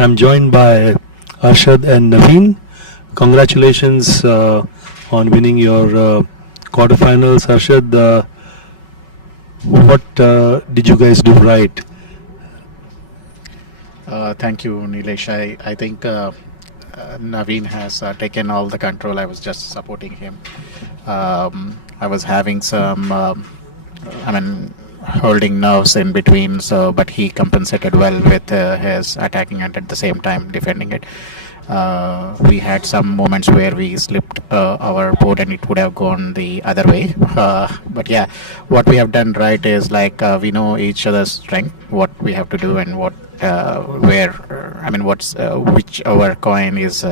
I'm joined by Arshad and Naveen. Congratulations on winning your quarterfinals. Arshad, what did you guys do right? Thank you, Nilesh. I think Naveen has taken all the control. I was just supporting him. I was having some, holding nerves in between. So, but he compensated well with his attacking and at the same time defending it. We had some moments where we slipped our board and it would have gone the other way. But yeah, what we have done right is like we know each other's strength, what we have to do, and what where what's which our coin is.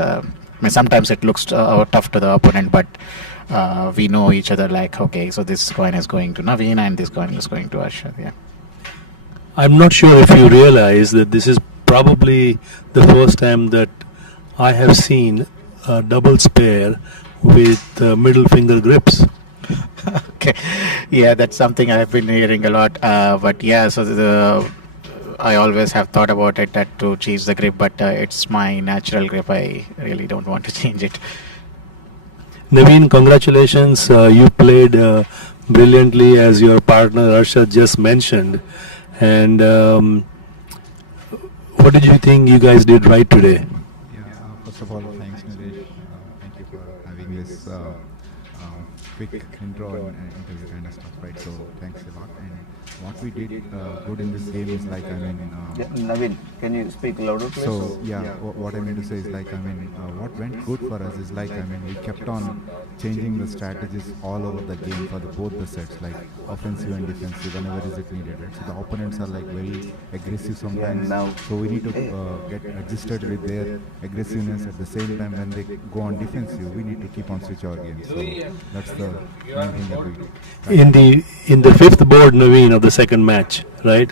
Sometimes it looks tough to the opponent, but we know each other. Like, okay, so this coin is going to Naveen and this coin is going to Ashad. Yeah. I'm not sure if you realize that this is probably the first time that I have seen a double pair with middle finger grips. Okay, yeah, that's something I've been hearing a lot. But yeah, so I always have thought about it that to change the grip, but it's my natural grip. I really don't want to change it. Naveen, congratulations. You played brilliantly as your partner Arshad just mentioned. And what did you think you guys did right today? Yeah, first of all, thanks, Nilesh. Thank you for having this quick intro and interview kind of stuff, right? So thanks a lot. And what we did good in this game is like, Yeah, Naveen, can you speak louder, please? so yeah, what I mean to say is like, what went good for us is like, we kept on changing the strategies all over the game for both the sets, like offensive and defensive, whenever is it needed, right? So the opponents are like very aggressive Yeah, sometimes, now. so we need to get adjusted with their aggressiveness. At the same time, when they go on defensive, we need to keep on switch our game. So that's the main thing that we try to In do. the fifth board, Naveen, of the second match, right?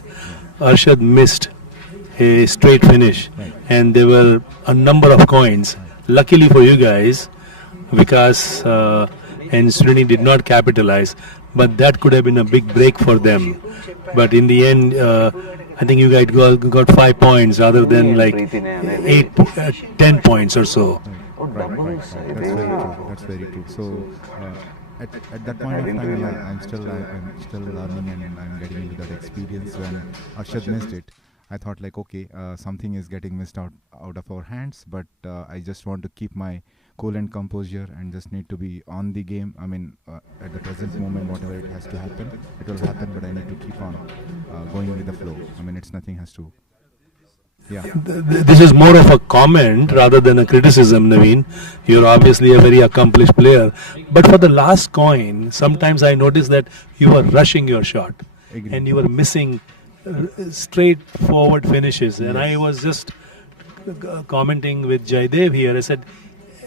Yeah. Arshad missed a straight finish, Right. and there were a number of coins. Right. Luckily for you guys, Vikas and Srini did not capitalize, but that could have been a big break for them. But in the end, I think you guys got 5 points rather Srini than and like Preeti ne అనేది 10 points or so. Right, oh right, right, doubles right. ఇది That's very true. That's very true. So, at that point I of didn't time, yeah, realize. I'm still learning and I'm getting into that experience. When Arshad missed it, I thought like, okay, something is getting missed out of our hands. But I just want to keep my cool and composure and just need to be on the game. At the present moment, whatever it has to happen, it will happen. But I need to keep on going with the flow. It's nothing has to. Yeah. This is more of a comment rather than a criticism, Naveen. You're obviously a very accomplished player. But for the last coin, sometimes I noticed that you were rushing your shot Agree. and you were missing straightforward finishes. And I Yes. was just commenting with Jaidev here. I said,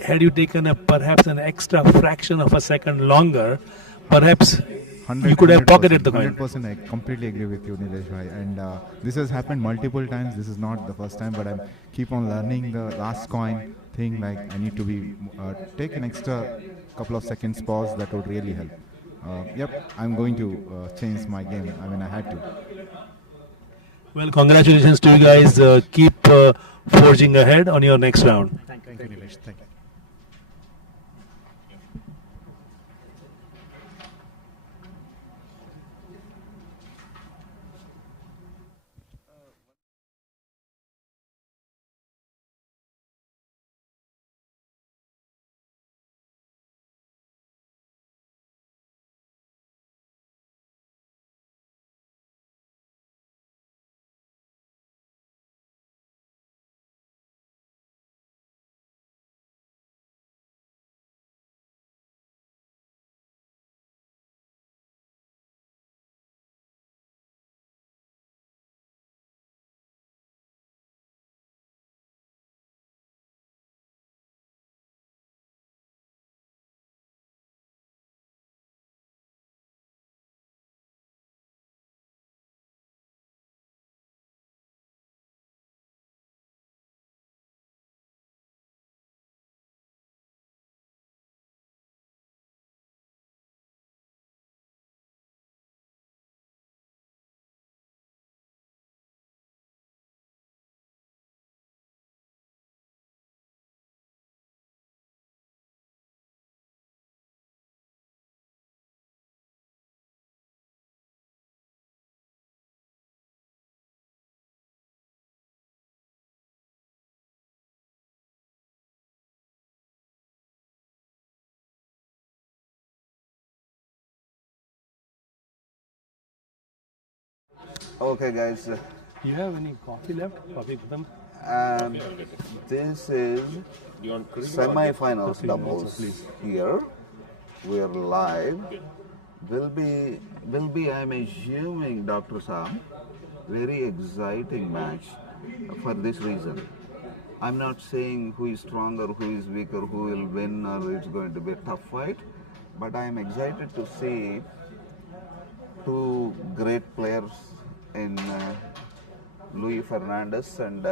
had you taken perhaps an extra fraction of a second longer, perhaps you could have pocketed the coin. 100%. I completely agree with you, Nilesh bhai. And this has happened multiple times. This is not the first time, but I'm keep on learning the last coin thing. Like I need to be take an extra couple of seconds pause. That would really help. Yep, I'm going to change my game. I had to. Well, congratulations to you guys. Keep forging ahead on your next round. Thank you, Nilesh. Thank you. Okay, guys. Do you have any coffee left? Coffee for them? Um, this is semi-finals Okay, doubles also, please. here. We're live. Will be. I'm assuming, Dr. Sam, very exciting match for this reason. I'm not saying who is stronger, who is weaker, who will win, or it's going to be a tough fight. But I'm excited to see two great players in Luis Fernandez and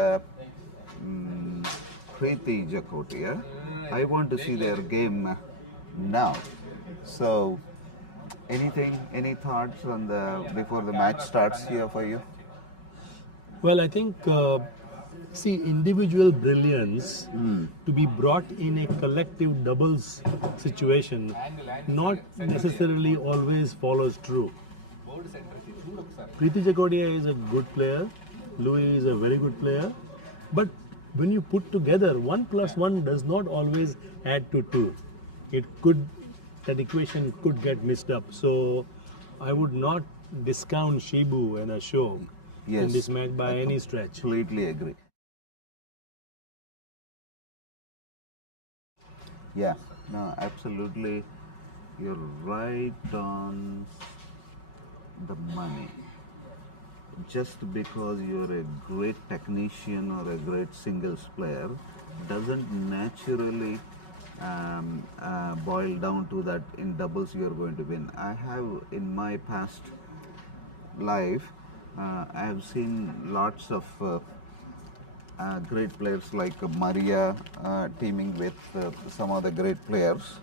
Preeti Jakotia. I want to see their game now. So, any thoughts on the before the match starts here for you? Well, I think, see, individual brilliance to be brought in a collective doubles situation not necessarily always follows true. Preeti Jakodia is a good player, Louis is a very good player, but when you put together 1 plus 1 does not always add to 2. That equation could get messed up. So I would not discount Shibu and Ashok in this match by any stretch. Completely agree. Yeah, no, absolutely. You're right on the money. Just because you're a great technician or a great singles player doesn't naturally boil down to that in doubles you're going to win. I have in my past life, I have seen lots of great players like Maria teaming with some of the great players,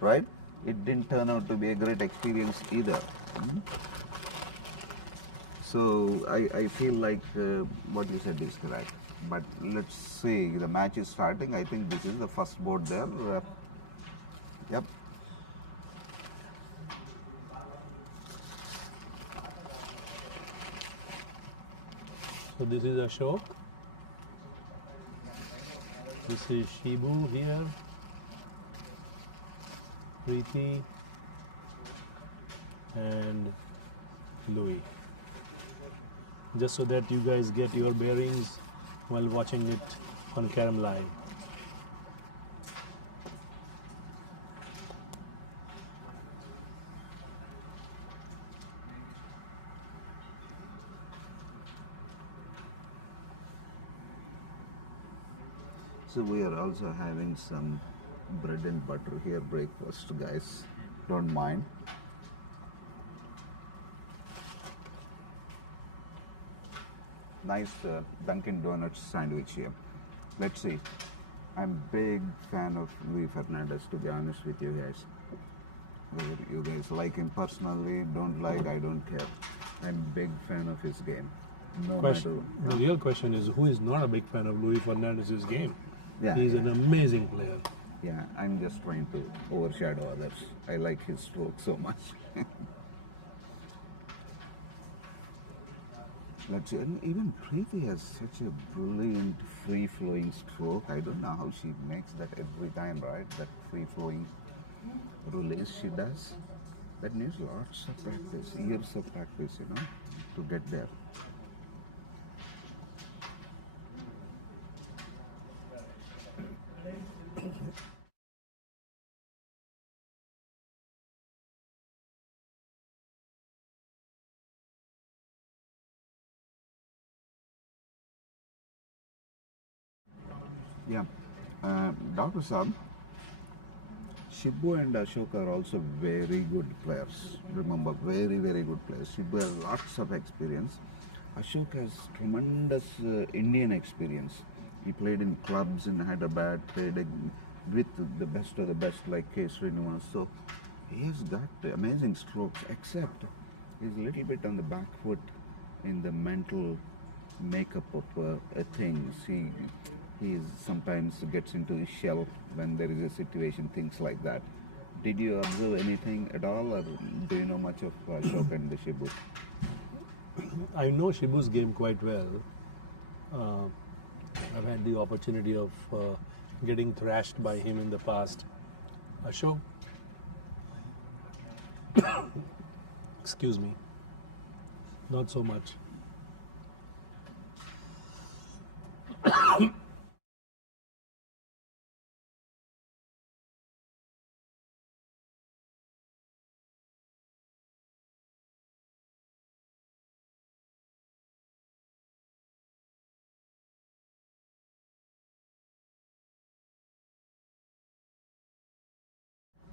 right? It didn't turn out to be a great experience either. So I feel like what you said is correct. But let's see, the match is starting. I think this is the first board there. Yep. So this is Ashok. This is Shibu here. Preeti and Louis. Just so that you guys get your bearings while watching it on Carrom Live. So we are also having some bread and butter here, breakfast, guys. Don't mind. Nice Dunkin' Donuts sandwich here. Let's see. I'm big fan of Luis Fernandez, to be honest with you guys. Whether you guys like him personally, don't like, I don't care. I'm big fan of his game. The real question is, who is not a big fan of Luis Fernandez's game? Yeah, He's an amazing player. Yeah, I'm just trying to overshadow others. I like his stroke so much. Let's see. And even Preeti has such a brilliant free-flowing stroke. I don't know how she makes that every time, right? That free-flowing release she does. That needs lots of practice, years of practice, to get there. Yeah. Dr. Saab, Shibu and Ashok are also very good players. Remember, very, very good players. Shibu has lots of experience. Ashok has tremendous Indian experience. He played in clubs in Hyderabad, played with the best of the best like K. Srinivas. So he has got amazing strokes, except he's a little bit on the back foot in the mental makeup of things. He sometimes gets into his shell when there is a situation, things like that. Did you observe anything at all, or do you know much of Ashok and the Shibu? I know Shibu's game quite well. I've had the opportunity of getting thrashed by him in the past. Ashok, excuse me. Not so much.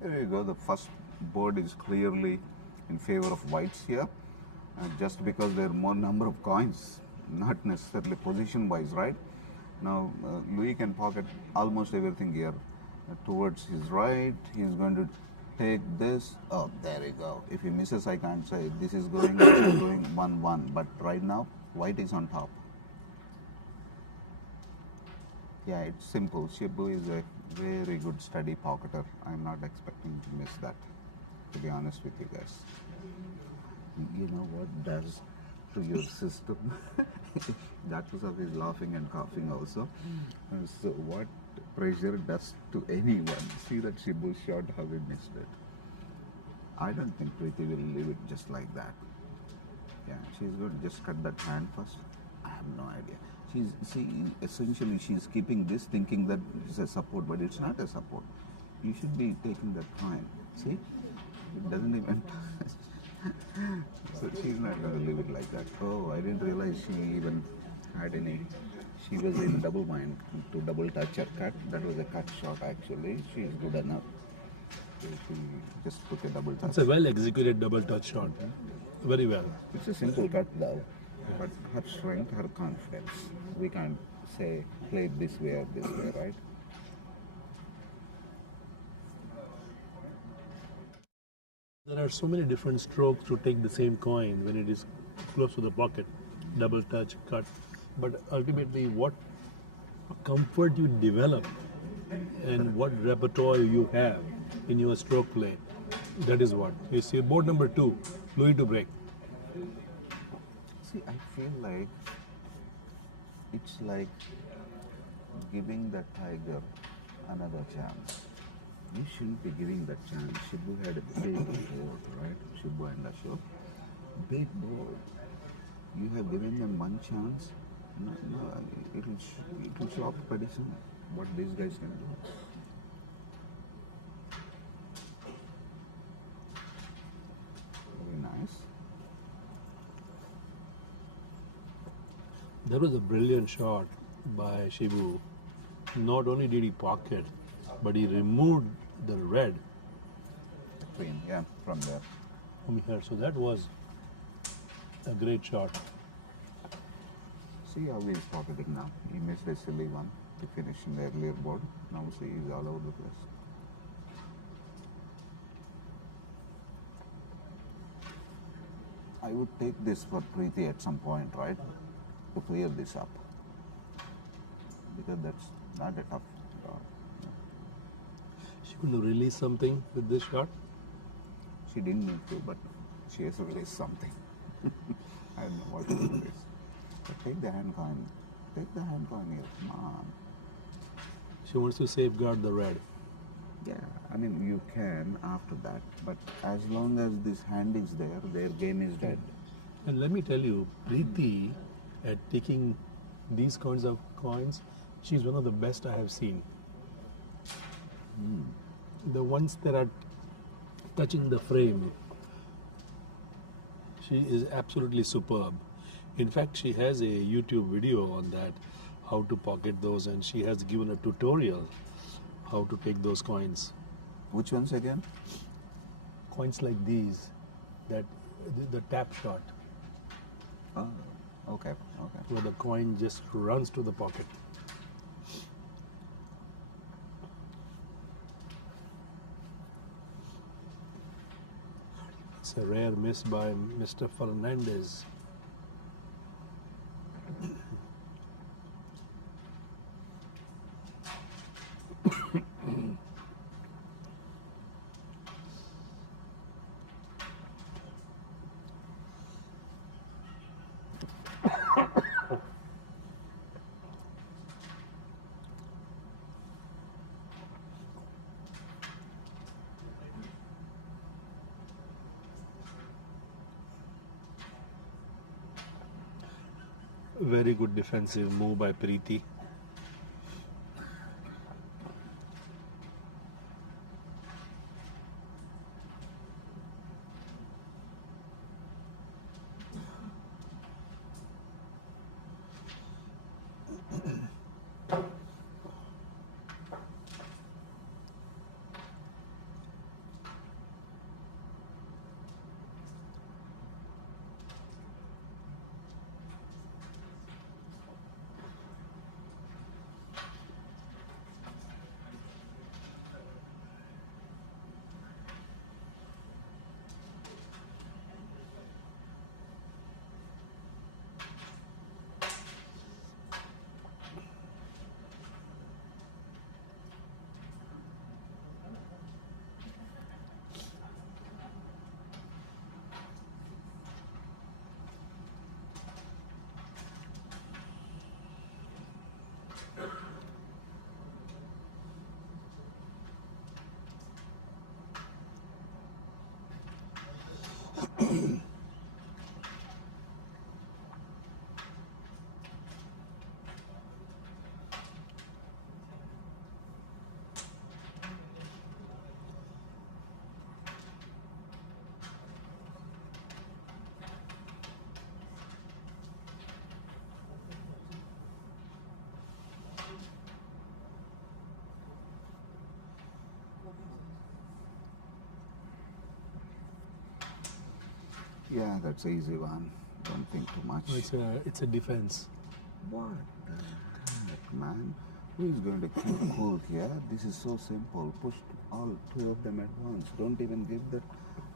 There you go. The first board is clearly in favor of whites here, just because there are more number of coins, not necessarily position-wise, right? Now, Louis can pocket almost everything here. Towards his right, he's going to take this. Oh, there you go. If he misses, I can't say. This is going, this is going 1-1. But right now, white is on top. Yeah, it's simple. Shibu is a very good steady pocketer. I'm not expecting to miss that, to be honest with you guys. You know what does to your system? Dr. Saf is laughing and coughing also. So what pressure does to anyone? See that Shibu shot, how he missed it. I don't think Preeti will leave it just like that. Yeah, she's going to just cut that hand first. I have no idea. Essentially she's keeping this thinking that it's a support, but it's not a support. You should be taking that coin. See? It doesn't even so she's not going to leave it like that. Oh, I didn't realize she even had any. She was in double mind to double touch or cut. That was a cut shot actually. She's good enough. So she just took a double touch. It's a well executed double touch shot. Very well. It's a simple cut though, but her strength, her confidence. We can't say play it this way or this way, right? There are so many different strokes to take the same coin when it is close to the pocket. Double touch, cut. But ultimately, what comfort you develop and what repertoire you have in your stroke play, that is what. You see, board number 2, Louis to break. See, I feel like it's like giving the tiger another chance. You shouldn't be giving that chance. Shibu had a big board, right? Shibu and Ashok. Big board. You have given them one chance. No, it will show up pretty soon. What these guys can do. Very nice. That was a brilliant shot by Shibu. Not only did he pocket, but he removed the red Queen, yeah, from there. from here. So that was a great shot. See how he's pocketing now. He missed a silly one to finish in the earlier board. Now see, he's all over the place. I would take this for Preeti at some point, right? To clear this up. Because that's not a tough. She could have released something with this shot. She didn't need to, but she has released something. I don't know what to release. But take the hand coin. Take the hand coin here. Come on. She wants to safeguard the red. Yeah, I mean, you can after that, but as long as this hand is there, their game is dead. And let me tell you, Preeti, at taking these kinds of coins, she's one of the best I have seen. The ones that are touching the frame, she is absolutely superb. In fact, she has a YouTube video on that, how to pocket those, and she has given a tutorial how to take those coins. Which ones again? Coins like these, that the tap shot, Oh, okay, okay. where the coin just runs to the pocket. It's a rare miss by Mr. Fernandez. Very good defensive move by Preeti. Yeah, that's an easy one. Don't think too much. It's a defense. What the heck, man? Who is going to keep cool here? This is so simple. Push all two of them at once. Don't even give that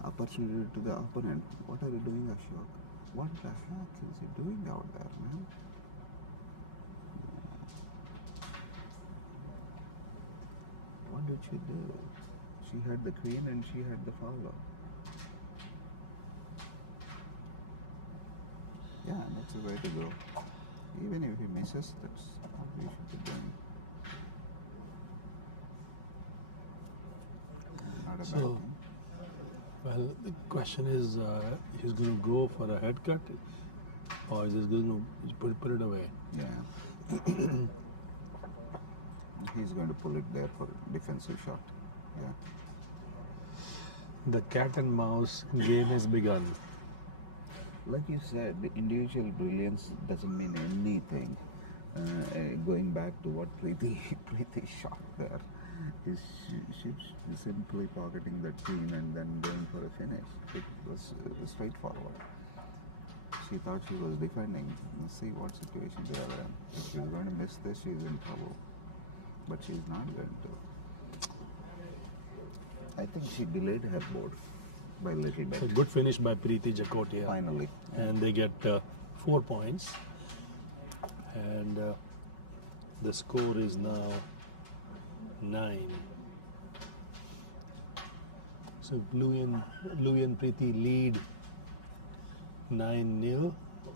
opportunity to the opponent. What are you doing, Ashok? What the heck is he doing out there, man? What did she do? She had the queen and she had the follow. Yeah, that's the way to go. Even if he misses, that's what we should be doing. Not a bad So, thing. well, the question is, he's going to go for a head cut, or is he going to put it away? Yeah. He's going to pull it there for a defensive shot. Yeah. The cat and mouse game has begun. Like you said, the individual brilliance doesn't mean anything. Going back to what Preeti shot there, is she simply pocketing the queen and then going for a finish. It was straightforward. She thought she was defending. Let's see what situation they are in. If she's going to miss this, she's in trouble. But she's not going to. I think she delayed her board by a little bit. So good finish by Preeti Jakotia. Finally. And they get 4 points. And the score is now 9. So Louis and Preeti lead 9-0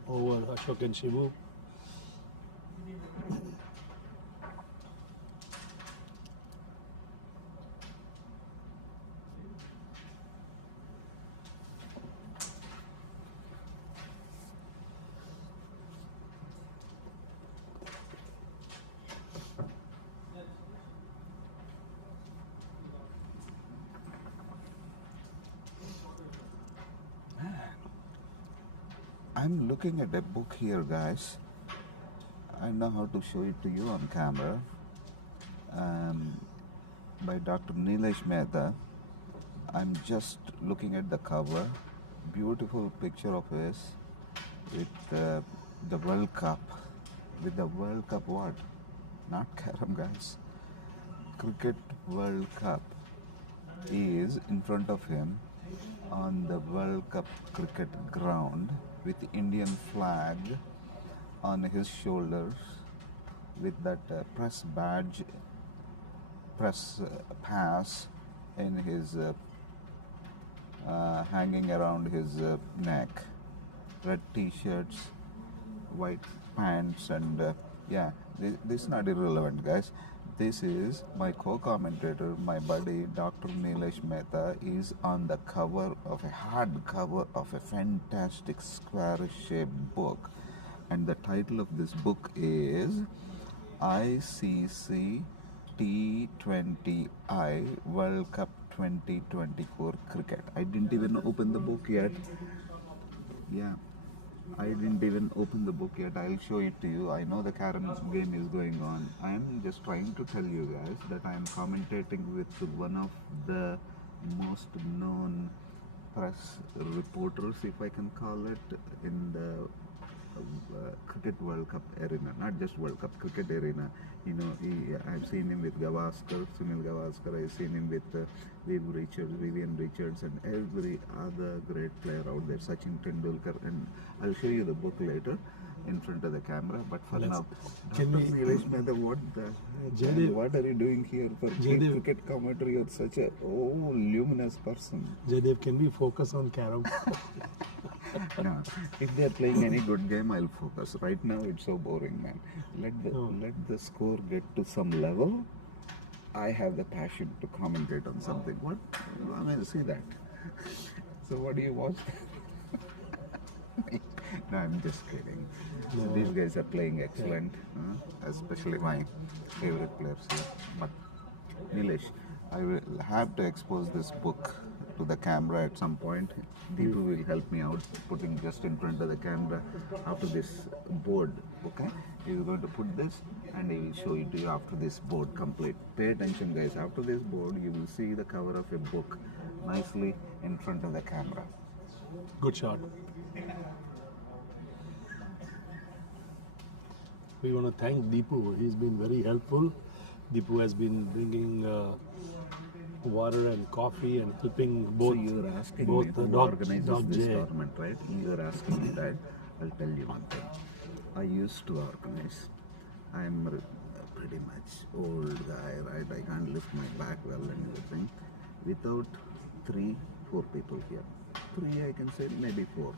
over Ashok and Shibu. I'm looking at a book here, guys. I know how to show it to you on camera. By Dr. Nilesh Mehta. I'm just looking at the cover. Beautiful picture of his with the World Cup. With the World Cup what? Not Carrom, guys. Cricket World Cup. He is in front of him on the World Cup cricket ground with the Indian flag on his shoulders with that press badge, press pass in his hanging around his neck, red t-shirts, white pants, and yeah, this is not irrelevant, guys. This is my co-commentator, my buddy Dr. Nilesh Mehta is on the cover of a hardcover of a fantastic square-shaped book and the title of this book is ICC T20I World Cup 2024 Cricket. I didn't even open the book yet. Yeah, I didn't even open the book yet. I'll show it to you. I know the Carrom game is going on. I'm just trying to tell you guys that I'm commentating with one of the most known press reporters, if I can call it, in the cricket World Cup arena, not just World Cup cricket arena. You know, I've seen him with Gavaskar, Sunil Gavaskar. I've seen him with Vivian Richards, and every other great player out there, Sachin Tendulkar. And I'll show you the book later in front of the camera. But for now, can Dr. we- Nilesh Mehta, what are you doing here for cricket commentary? You're such a luminous person. Jaydev, can we focus on Carrom? No, if they're playing any good game, I'll focus. Right now, it's so boring, man. Let the score get to some level. I have the passion to commentate on something. What? I mean, see that. So, what do you watch? No, I'm just kidding. So these guys are playing excellent, especially my favorite players here. But Nilesh, I will have to expose this book to the camera at some point. Deepu will help me out putting just in front of the camera after this board. Okay, he's going to put this and he will show it to you after this board complete. Pay attention, guys. After this board, you will see the cover of a book nicely in front of the camera. Good shot. We want to thank Deepu. He's been very helpful. Deepu has been bringing water and coffee and helping both. So you're asking both me the who dog, organizes dog this Jay. tournament, right? You're asking me that. I'll tell you one thing. I used to organize. I'm pretty much old guy, right? I can't lift my back well and everything. Without 3-4 people here. 3, I can say, maybe 4.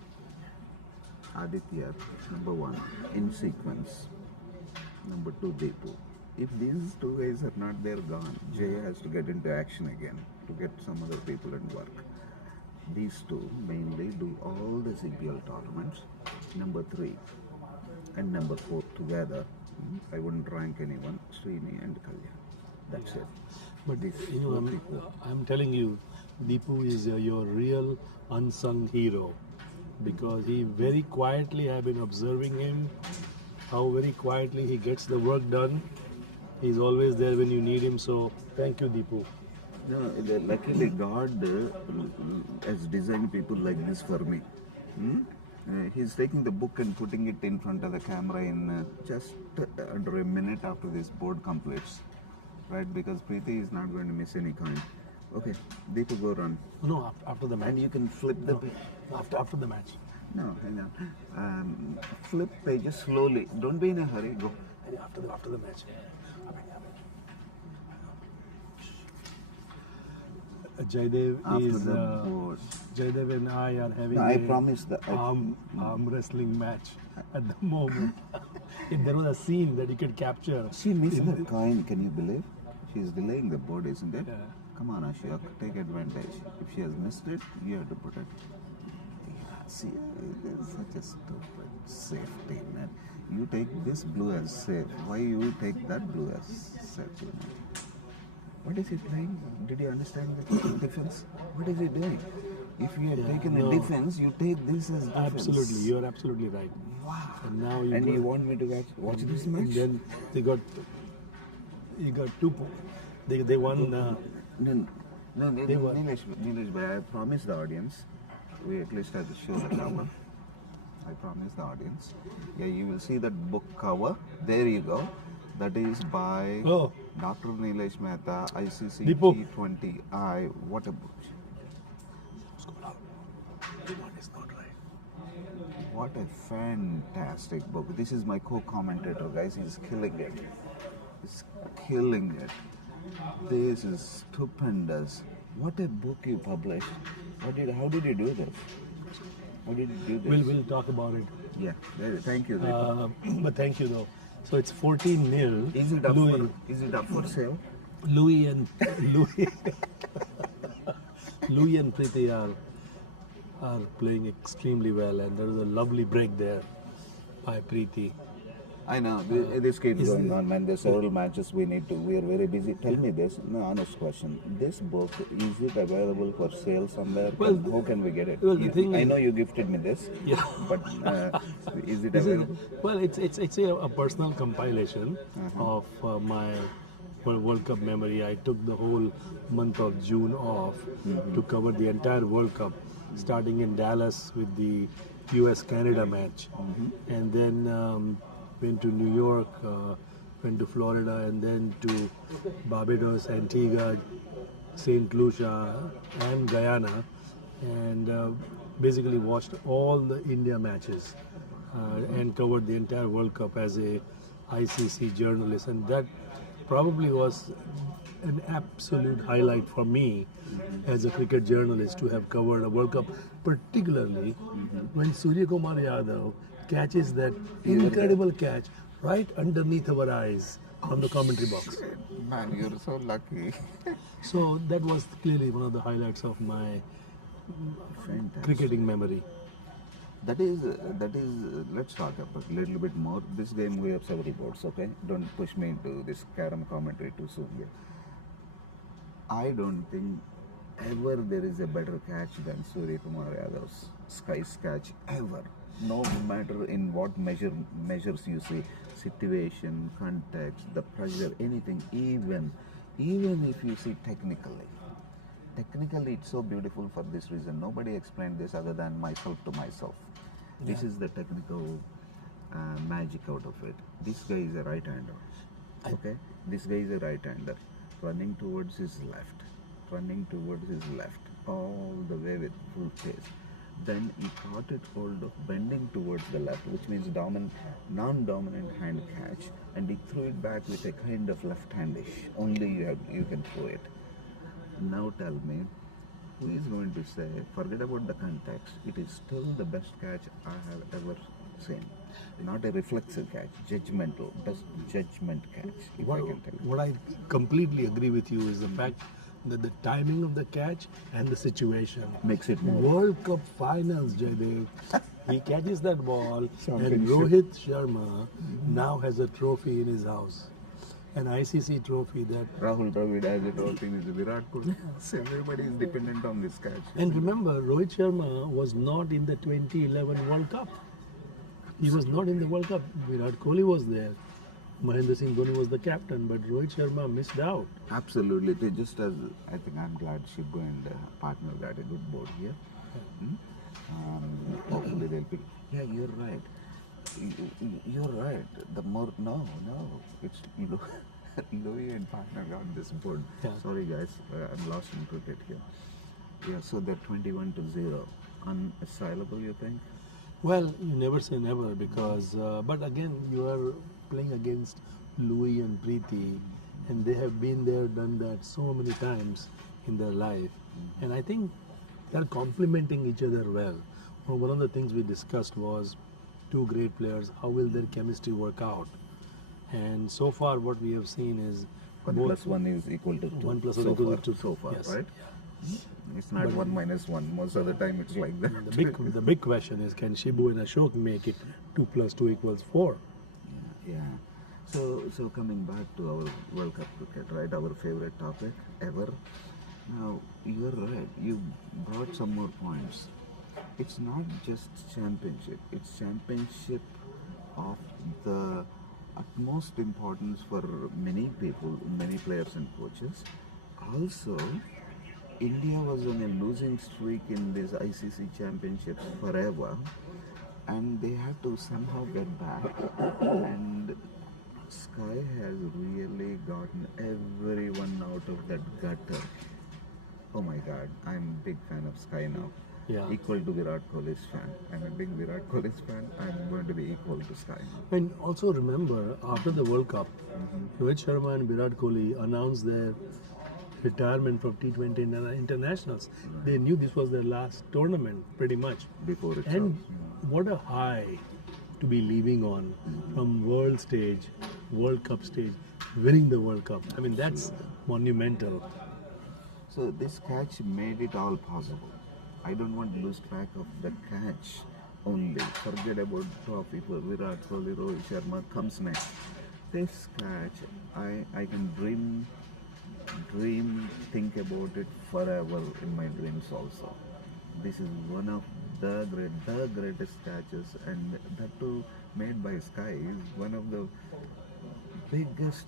Aditya, number 1, in sequence. Number 2, Deepu. If these 2 guys are not there, gone. Jay has to get into action again to get some other people and work. These 2 mainly do all the CPL tournaments. Number 3 and number 4 together. I wouldn't rank anyone. Srini and Kalyan. That's it. But These you know, 4 people. I'm telling you, Deepu is your real unsung hero, because he very quietly, I've been observing him, how very quietly he gets the work done. He's always there when you need him. So thank you, Deepu. No, luckily God has designed people like this for me. He's taking the book and putting it in front of the camera in just under a minute after this board completes. Right, because Preeti is not going to miss any coin. Okay, Deepu, go run. No, after the match. And you can flip the page. After the match. No, hang on. Flip pages slowly. Don't be in a hurry. Go. After the match. Jaydev After is the board. Jaydev and I are having No, I a promise that. arm wrestling match at the moment. If there was a scene that you could capture, She missed the coin, can you believe? She's delaying the board, isn't it? Yeah. Come on, Ashok, take advantage. If she has missed it, you have to put it. Yeah, see, it's such a stupid safety net. You take this blue as safe. Why you take that blue as safe? What is he playing? Did you understand the defense? What is he doing? If you had taken a defense, you take this as defense. absolutely, you're absolutely right. Wow. And now You want me to watch this match? And then you got 2 points. They won. No, They were- Nilesh, but I promise the audience, we at least have to show the cover. I promise the audience. Yeah, you will see that book cover. There you go. That is by Oh. Dr. Nilesh Mehta, ICC Deepu. T20I. What a book. What a fantastic book. This is my co-commentator, guys. He's killing it. He's killing it. This is stupendous. What a book you published. How did you do this? How did you do this? We'll talk about it. Yeah, thank you. Deepu. But thank you though. So it's 14-0. Is it up for sale? Louis and Preeti are playing extremely well, and there is a lovely break there. Hi, Preeti. I know this keeps is going the- on, man. There's several matches we need to. We are very busy. Tell me this, no honest question. This book, is it available for sale somewhere? Well, How can we get it? well, the thing I is- know you gifted me this, Yeah. but is it This is available? well, it's a personal compilation of my World Cup memory. I took the whole month of June off to cover the entire World Cup, starting in Dallas with the U.S.-Canada match, and then went to New York, went to Florida, and then to Barbados, Antigua, Saint Lucia, and Guyana, and basically watched all the India matches and covered the entire World Cup as a ICC journalist, and that probably was an absolute highlight for me as a cricket journalist to have covered a World Cup, particularly when Surya Kumar Yadav catches that incredible catch right underneath our eyes on the commentary box. Man, you're so lucky. So that was clearly one of the highlights of my Fantastic. cricketing memory. That is. Let's talk about a little bit more. This game we have several boards. Okay, don't push me into this Carrom commentary too soon. Here, I don't think ever there is a better catch than Surya Kumar Yadav's Sky's catch ever. No matter in what measures you see, situation, context, the pressure, anything. Even if you see technically it's so beautiful for this reason. Nobody explained this other than myself to myself. This is the technical magic out of it. This guy is a right-hander. Okay, this guy is a right-hander, running towards his left, all the way with full pace. Then he caught it hold of bending towards the left, which means non-dominant hand catch, and he threw it back with a kind of left-handish. Only you can throw it. Now tell me, who is going to say, forget about the context, it is still the best catch I have ever seen. Not a reflexive catch, judgmental, best judgment catch, if I can tell you. What I completely agree with you is the fact that the timing of the catch and the situation Makes it more. World Cup finals, Jaydev. He catches that ball, and Championship. Rohit Sharma now has a trophy in his house, an ICC trophy that. Rahul Dravid has a trophy in his Virat Kohli. So everybody is dependent on this catch. And remember, Rohit Sharma was not in the 2011 World Cup. He was not in the World Cup. Virat Kohli was there. Mahendra Singh Dhoni was the captain, but Rohit Sharma missed out. Absolutely. They just as I think I'm glad Shibu and partner got a good board here. Hopefully they'll pick. Yeah, you're right. You're right. The more it's Louis and partner got this board. Yeah. Sorry guys, I'm lost in cricket here. Yeah, so they're 21-0. Unassailable, you think? Well, you never say never because, but again, you are playing against Louis and Preeti, and they have been there, done that so many times in their life, and I think they're complementing each other well. Well, one of the things we discussed was two great players. How will their chemistry work out? And so far, what we have seen is 1 plus 1 is equal to 2. 1 plus so 1 equal far, to 2. So far, Yes. right? It's not 1 minus 1. Most of the time it's like that. The big question is, can Shibu and Ashok make it 2 plus 2 equals 4? Yeah. So coming back to our World Cup cricket, right? Our favorite topic ever. Now you're right. You brought some more points. It's not just championship. It's championship of the utmost importance for many people, many players and coaches. Also, India was on a losing streak in this ICC championships forever, and they had to somehow get back. And Sky has really gotten everyone out of that gutter. Oh my God, I'm a big fan of Sky now. Yeah. Equal to Virat Kohli's fan. I'm a big Virat Kohli's fan. I'm going to be equal to Sky now. And also remember, after the World Cup, Rohit Sharma and Virat Kohli announced their retirement from T20 internationals. They knew this was their last tournament, pretty much. Before it's And out. what a high to be leaving on from world stage, World Cup stage, winning the World Cup. I mean, that's monumental. So this catch made it all possible. I don't want to lose track of the catch only. Forget about trophy for Virat Kohli, Rohit Sharma comes next. This catch, I can think about it forever in my dreams also. This is one of the greatest catches, and that too made by Sky is one of the biggest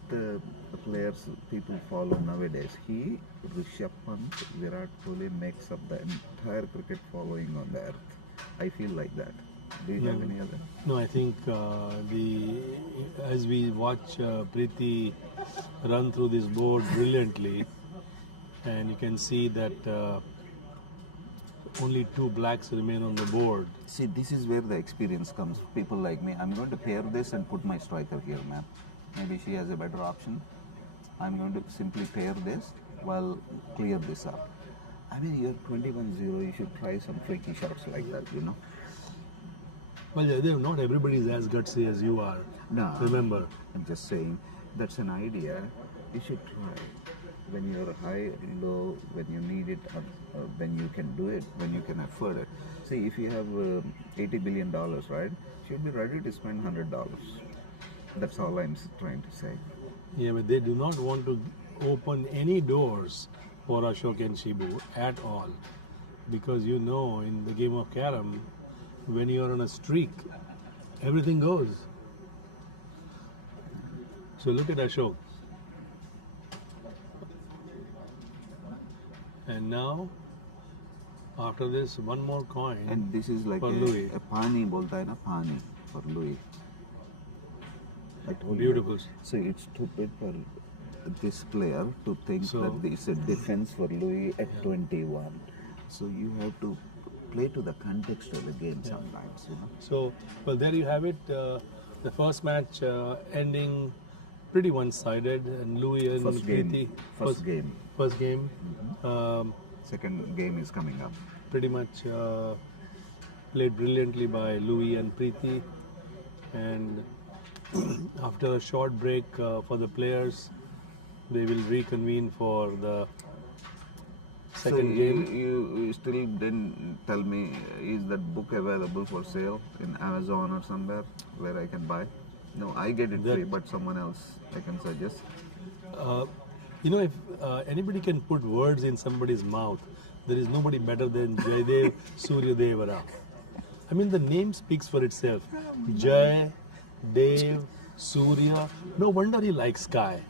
players people follow nowadays. He, Rishabh Pant, Virat Kohli makes up the entire cricket following on the earth. I feel like that. Do you have any other? No, I think as we watch Preeti run through this board brilliantly, and you can see that only two blacks remain on the board. See, this is where the experience comes. People like me, I'm going to pair this and put my striker here, ma'am. Maybe she has a better option. I'm going to simply pair this while clear this up. I mean, you're 21-0, you should try some freaky shots like that, you know. Well, yeah, not everybody is as gutsy as you are. No, Remember. I'm just saying, that's an idea. You should try. When you're high, low, when you need it, when you can do it, when you can afford it. See, if you have $80 billion, right, you should be ready to spend $100. That's all I'm trying to say. Yeah, but they do not want to open any doors for Ashok and Shibu at all. Because you know, in the game of Carrom, when you are on a streak, everything goes. So look at Ashok. And now, after this, one more coin. And this is like for Louis. a pani, bolta hai na, pani for Louis. I told Beautiful. you. So it's stupid for this player to think that it's a defense for Louis at 21. So you have to play to the context of the game sometimes, you know. So, well, there you have it. The first match ending pretty one-sided, and Louis and First Preeti. game. First game. First game. Second game is coming up. Pretty much played brilliantly by Louis and Preeti. And after a short break for the players, they will reconvene for the second game. You still didn't tell me, is that book available for sale in Amazon or somewhere where I can buy? No, I get it free, but someone else I can suggest. You know, if anybody can put words in somebody's mouth, there is nobody better than Jaidev Suryadevara. I mean, the name speaks for itself. Jai, Dev, Surya. No wonder he likes Sky.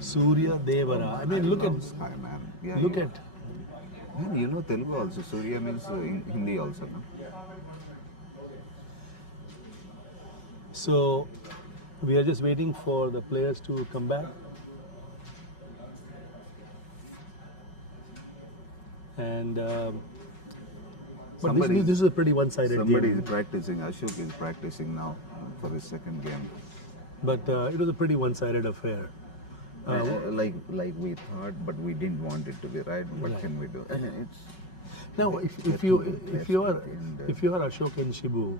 Surya Devara. I mean, look at Sky, man. Yeah, look at. Man, you know Telugu also. Surya means in Hindi also, no? So we are just waiting for the players to come back. And but this is a pretty one-sided Somebody game. is practicing. Ashok is practicing now for his second game. But it was a pretty one-sided affair. Like we thought, but we didn't want it to be right. What can we do? It's Now, if you are Ashok and Shibu,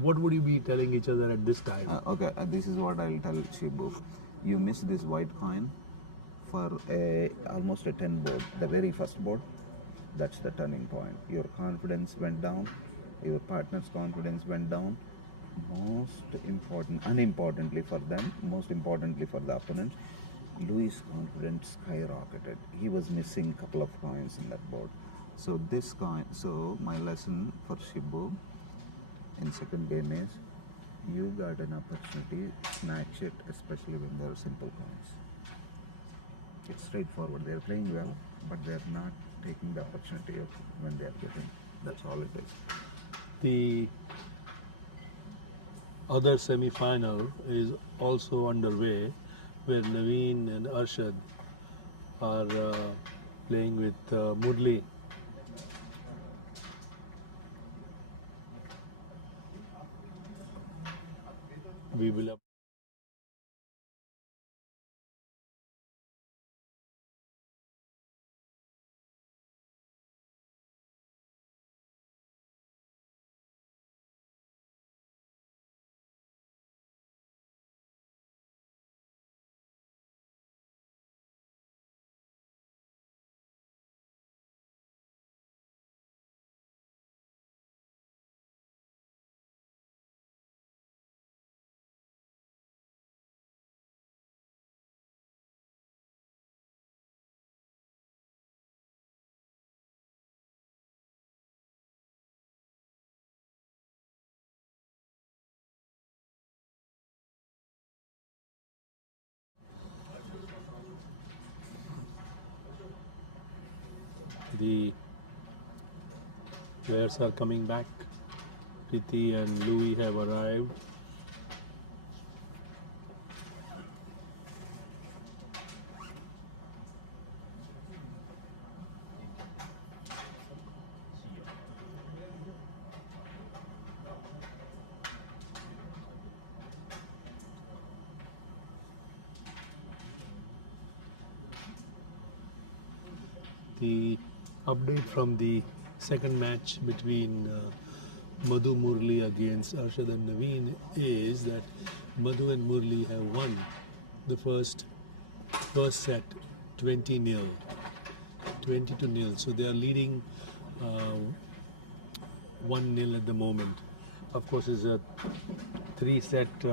what would you be telling each other at this time? okay. This is what I'll tell Shibu. You missed this white coin for almost a 10 board. The very first board. That's the turning point. Your confidence went down. Your partner's confidence went down. Unimportantly for them, most importantly for the opponent, Louis' confidence skyrocketed. He was missing a couple of coins in that board. So this coin, so my lesson for Shibu in second game is, you got an opportunity, snatch it, especially when there are simple coins. It's straightforward. They're playing well, but they're not taking the opportunity of when they're getting. That's all it is. The other semi-final is also underway, where Naveen and Arshad are playing with Murli. We will The players are coming back. Preeti and Louis have arrived. The update from the second match between Madhu Murli against Arshad and Naveen is that Madhu and Murli have won the first set 20-0, 20-0. So they are leading 1-0 at the moment. Of course, it's a 3-set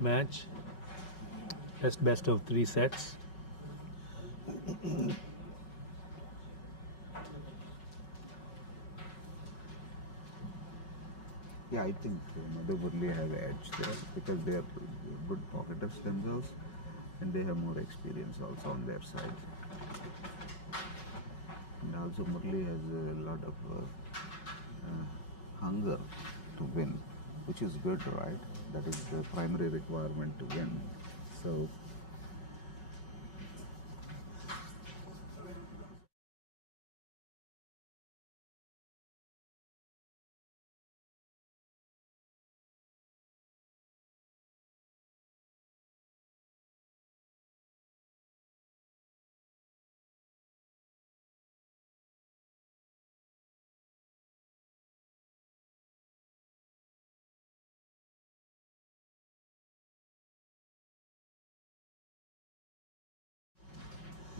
match. Best of 3 sets. Yeah, I think Madhu Murli have edge there because they are good pocketers themselves and they have more experience also on their side. And also Murli has a lot of hunger to win, which is good, right? That is the primary requirement to win. So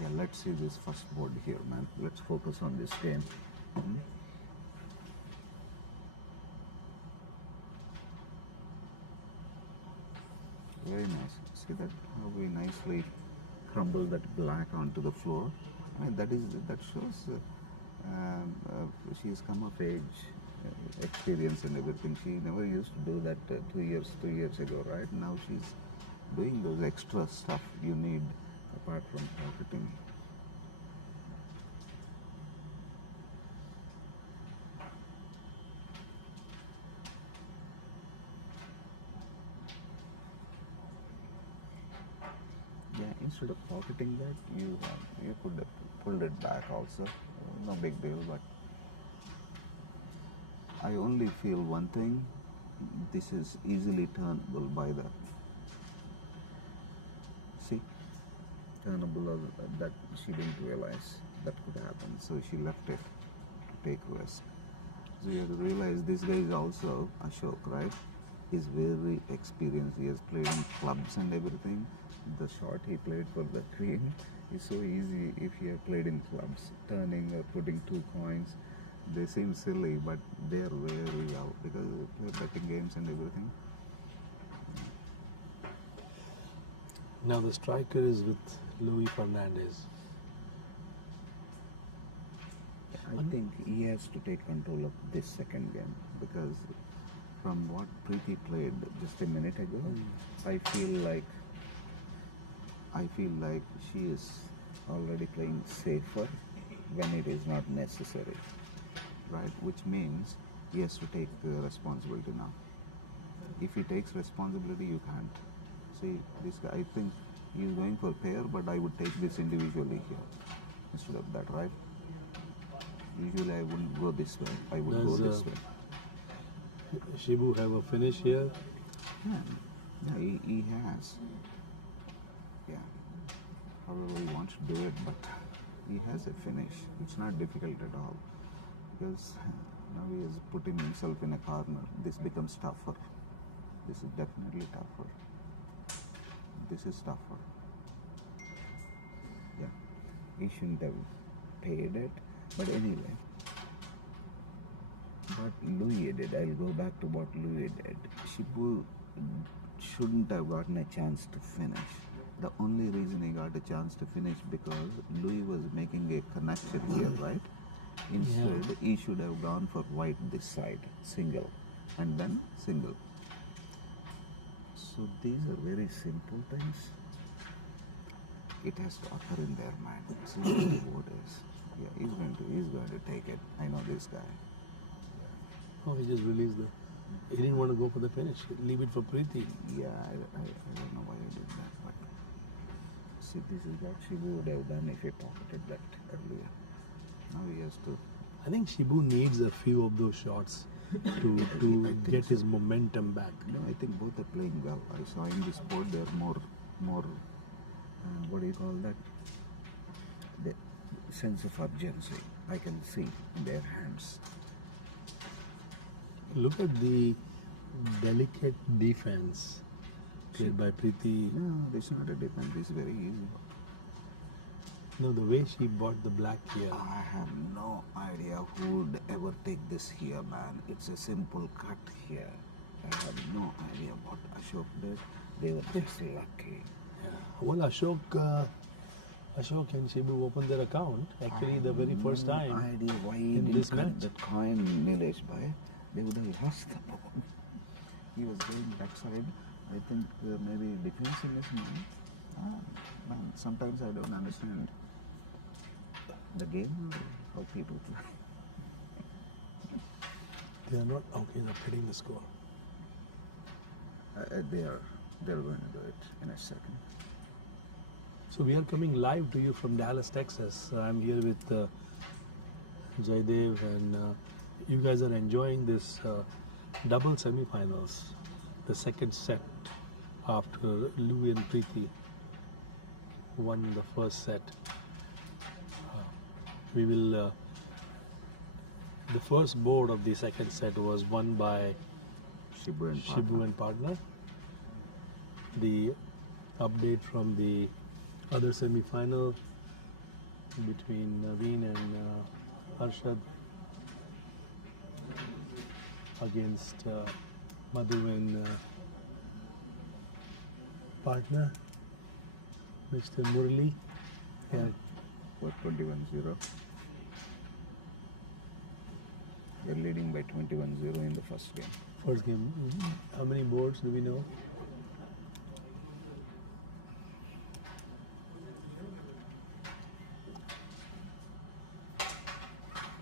yeah, let's see this first board here, man. Let's focus on this game. Very nice. See that how we nicely crumble that black onto the floor. I mean that shows she's come of age, experience and everything. She never used to do that 2 years ago, right? Now she's doing those extra stuff you need apart from pocketing. Yeah, instead of pocketing that, you could have pulled it back also. No big deal, but I only feel one thing. This is easily turnable by the turnable that she didn't realize that could happen, so she left it to take risk. So you have to realize this guy is also Ashok, right? He's very experienced. He has played in clubs and everything. The shot he played for the queen is so easy if he had played in clubs. Turning or putting 2 coins, they seem silly, but they are very out because they play betting games and everything. Now the striker is with Louis Fernandez. I think he has to take control of this second game because from what Preeti played just a minute ago, I feel like she is already playing safer when it is not necessary, right? Which means he has to take responsibility now. If he takes responsibility, you can't. See, this guy, I think he's going for pair, but I would take this individually here instead of that, right? Usually I wouldn't go this way. I would go this way. Shibu have a finish here. Yeah, he has. Yeah. However he wants to do it, but he has a finish. It's not difficult at all. Because now he has put himself in a corner. This becomes tougher. This is definitely tougher. This is tougher. Yeah. He shouldn't have paid it. But anyway. But Louis did. I'll go back to what Louis did. Shibu shouldn't have gotten a chance to finish. The only reason he got a chance to finish because Louis was making a connection here, right? Instead, he should have gone for white this side, single, and then single. So these are very simple things. It has to occur in their mind. See what the board is. Yeah, he's going to take it. I know this guy. Oh, he just released the. He didn't want to go for the finish. Leave it for Preeti. Yeah, I don't know why he did that, but see, this is what Shibu would have done if he pocketed that earlier. Now he has to. I think Shibu needs a few of those shots to think get so. his momentum back. No, I think both are playing well. I saw in this sport they're more, what do you call that? The sense of urgency. I can see in their hands. Look at the delicate defense played by Preeti. No, this is not a defense. This is very easy. No, the way she bought the black here. I have no idea who would ever take this here, man. It's a simple cut here. I have no idea what Ashok did. They were just lucky. Well, Ashok and Shibu opened their account actually the very first No time. idea why he in didn't this cut match. that coin, Nilesh bhai. They would have lost the ball. He was going backside. I think maybe defense in his mind. Man, sometimes I don't understand the game or how people play. They are not okay. They're hitting the score. They're going to do it in a second. So we are coming live to you from Dallas, Texas. I'm here with Jaydev, and you guys are enjoying this double semifinals. The second set after Louis and Preeti won the first set. We will. The first board of the second set was won by Shibu and partner. The update from the other semi-final between Naveen and Harshad against Madhu and partner Mr. Murli. Yeah. What, 21-0? They're leading by 21-0 in the first game. First game. How many boards do we know?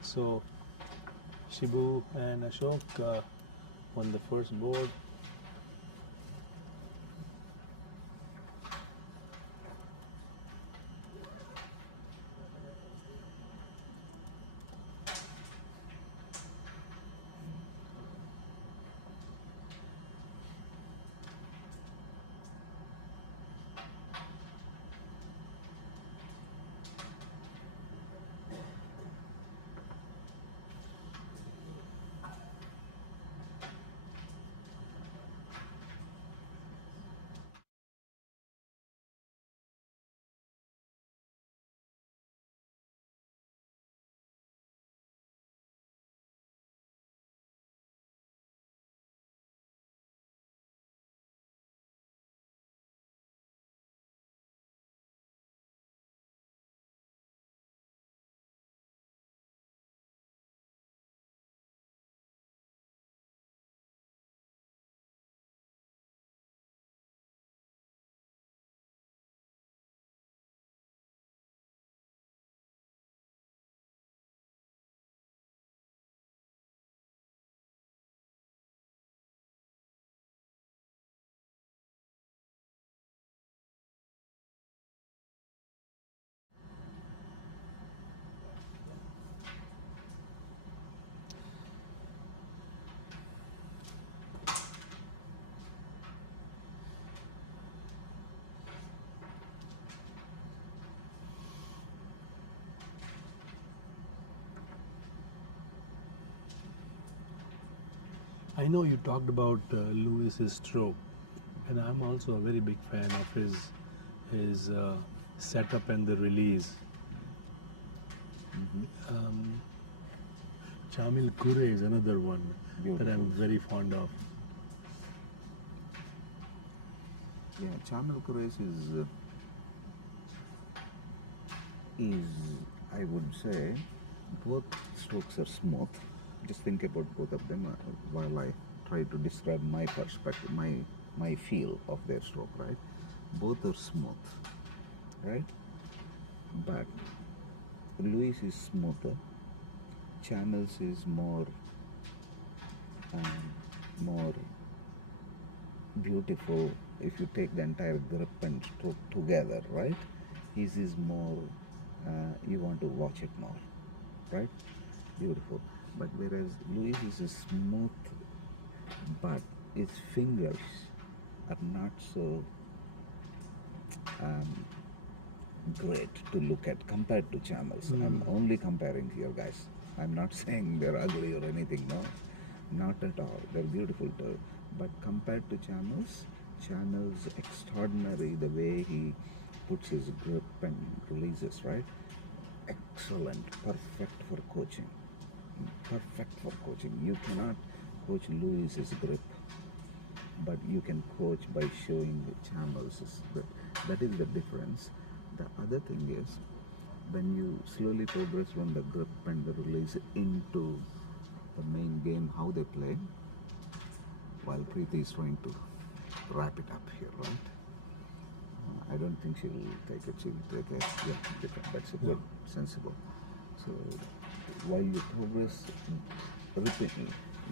So Shibu and Ashok won the first board. I know you talked about Lewis's stroke, and I'm also a very big fan of his setup and the release. Chamil Kure is another one that I'm very fond of. Yeah, Chamil Quresh is, I would say, both strokes are smooth. Just think about both of them while I try to describe my perspective, my feel of their stroke, right? Both are smooth, right? But Louis is smoother. Channels is more more beautiful if you take the entire grip and stroke together, right? His is more, you want to watch it more, right? Beautiful. But whereas Louis is smooth, but his fingers are not so great to look at compared to Chamels. I'm only comparing here, guys. I'm not saying they're ugly or anything, no. Not at all. They're beautiful too. But compared to Chamels extraordinary the way he puts his grip and releases, right? Excellent, perfect for coaching. Perfect for coaching. You cannot coach Louis's grip, but you can coach by showing the Chamels' grip. That is the difference. The other thing is, when you slowly progress from the grip and the release into the main game, how they play, while Preeti is trying to wrap it up here, right? I don't think she'll take it. She'll take it. Yeah, that's a good, sensible. So while you progress,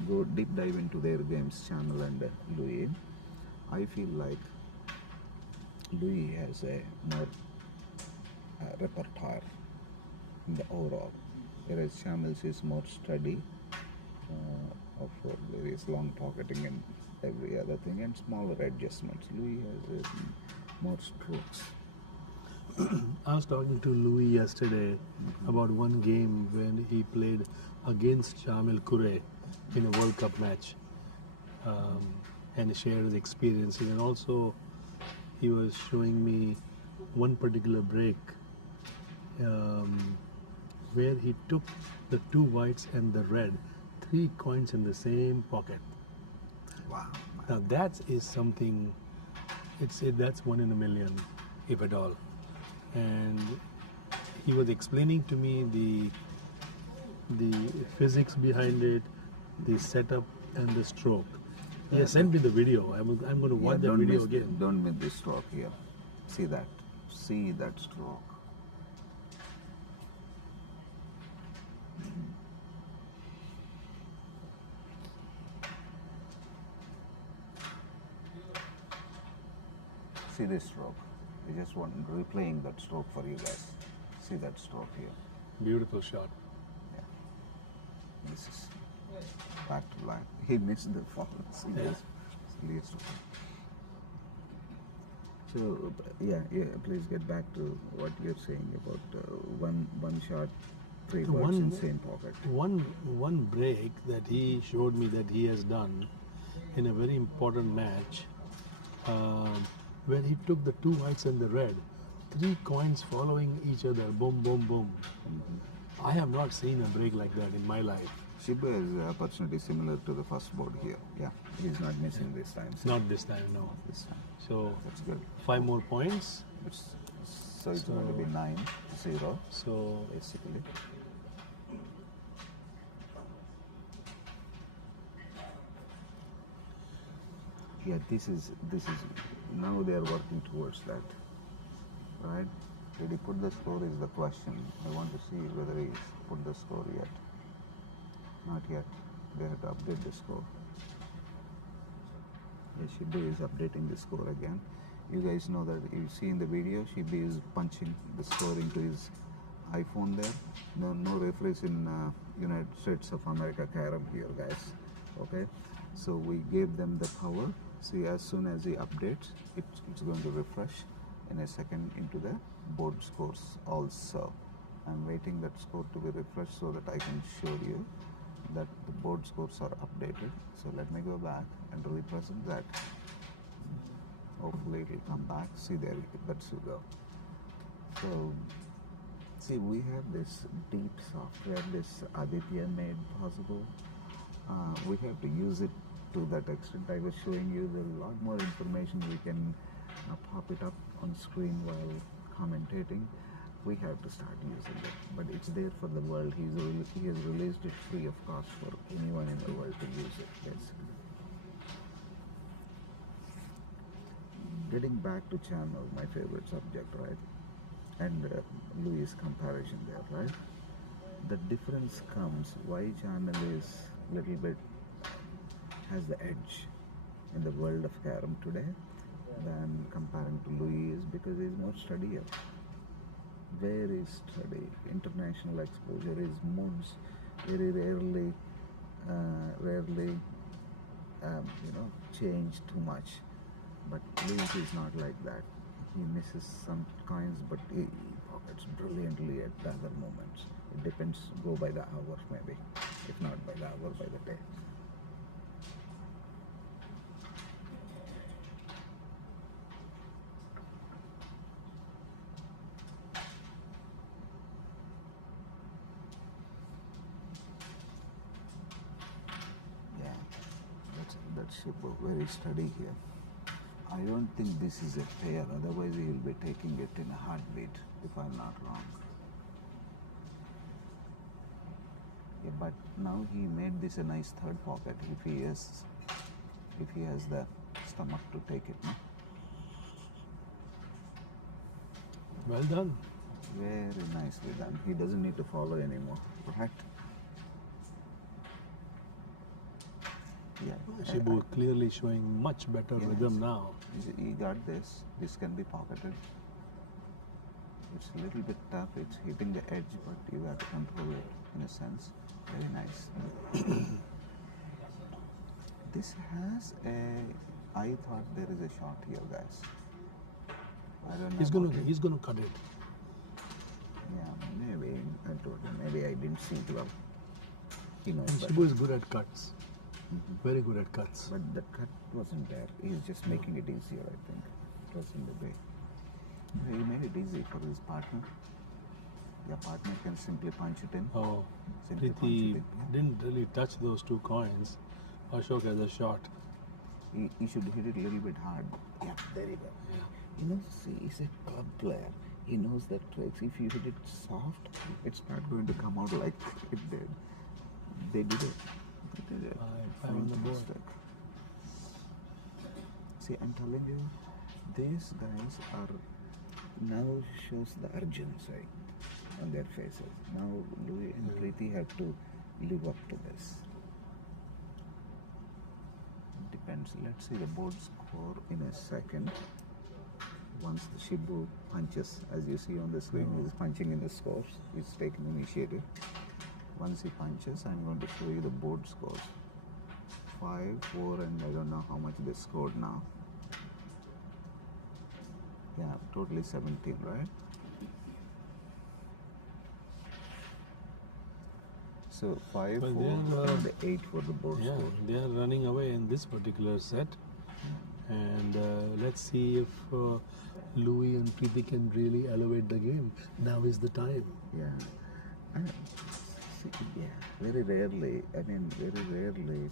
go deep dive into their games, Channel and Louis, I feel like Louis has a more repertoire in the overall, whereas Chamels is more steady of various long pocketing and every other thing and smaller adjustments. Louis has more strokes. I was talking to Louis yesterday about one game when he played against Shamil Kure in a World Cup match, and shared his experiences, and also he was showing me one particular break where he took the two whites and the red, 3 coins in the same pocket. Wow. Now that is something. That's one in a million, if at all. And he was explaining to me the physics behind it, the setup and the stroke. He has sent me the video. I'm going to watch the video again. Don't miss this stroke here. See that. See that stroke. See this stroke. I just want replaying that stroke for you guys. See that stroke here. Beautiful shot. Yeah. This is back to line. He missed the fall. See this? Silliest of all. So yeah. Please get back to what you're saying about one shot, 3 balls in same pocket. One break that he showed me that he has done in a very important match, where he took the 2 whites and the red, 3 coins following each other, boom, boom, boom. I have not seen a break like that in my life. Shibu has an opportunity similar to the first board here. Yeah, he's not missing this time. So Not this time, no. this time. So That's good. 5 more points. So it's going to be 9-0 So basically. Yeah, this is now they are working towards that, right? Did he put the score is the question. I want to see whether he's put the score yet. Not yet. They have to update the score. Yeah, Shibu is updating the score again. You guys know that you see in the video, Shibu is punching the score into his iPhone there. No referees in United States of America Carrom here, guys. Okay, so we gave them the power. See, as soon as he updates, it's going to refresh in a second into the board scores also. I'm waiting that score to be refreshed so that I can show you that the board scores are updated. So let me go back and represent that. Hopefully it will come back. See there, that's you go. So see, we have this deep software, this Aditya made possible. We have to use it to that extent. I was showing you a lot more information. We can pop it up on screen while commentating. We have to start using it, but it's there for the world. He has released it free of cost for anyone in the world to use it, basically. Getting back to channel, my favorite subject, right? and Louis comparison there, right? The difference comes why Channel is little bit has the edge in the world of Carrom today than comparing to Louis is because he's more studier. Very steady. International exposure is months, very rarely, change too much. But Louis is not like that. He misses some coins, but he pockets brilliantly at the other moments. It depends. Go by the hour, maybe. If not by the hour, by the day. Yeah, that's Shibu, very steady here. I don't think this is a pair, otherwise he will be taking it in a heartbeat, if I'm not wrong. Yeah, but now he made this a nice third pocket if he has the stomach to take it. No? Well done. Very nicely done. He doesn't need to follow anymore, right? Yeah. Shibu clearly showing much better rhythm now. He got this. This can be pocketed. It's a little bit tough. It's hitting the edge, but you have to control it in a sense. Very nice. This has a. I thought there is a shot here, guys. I don't know. He's gonna cut it. Yeah, maybe. I told him. Maybe I didn't see it well. He knows. And Shibu is good at cuts. Very good at cuts. But the cut wasn't there. He's just making it easier, I think. It was in the way. He made it easy for his partner. Your partner can simply punch it in. Oh, Simply punch Preeti it in. Yeah. didn't really touch those two coins. Ashok has a shot. He should hit it a little bit hard. Yeah, there you go. Yeah. You know, see, he's a club player. He knows the tricks. If you hit it soft, it's not going to come out like it did. They did it. They did it. Five on the board. Fantastic. See, I'm telling you, these guys are now shows the urgency on their faces. Now Louis and Preeti have to live up to this. Depends. Let's see the board score in a second. Once the Shibu punches, as you see on the screen, he's punching in the scores. He's taking initiative. Once he punches, I'm going to show you the board scores. 5, 4, and I don't know how much they scored now. Yeah, totally 17, right? So 5, Well, 4, they're, and 8 for the board Yeah, score. they are running away in this particular set. And let's see if Louis and Preeti can really elevate the game. Now is the time. Yeah. See, yeah, very rarely, very rarely.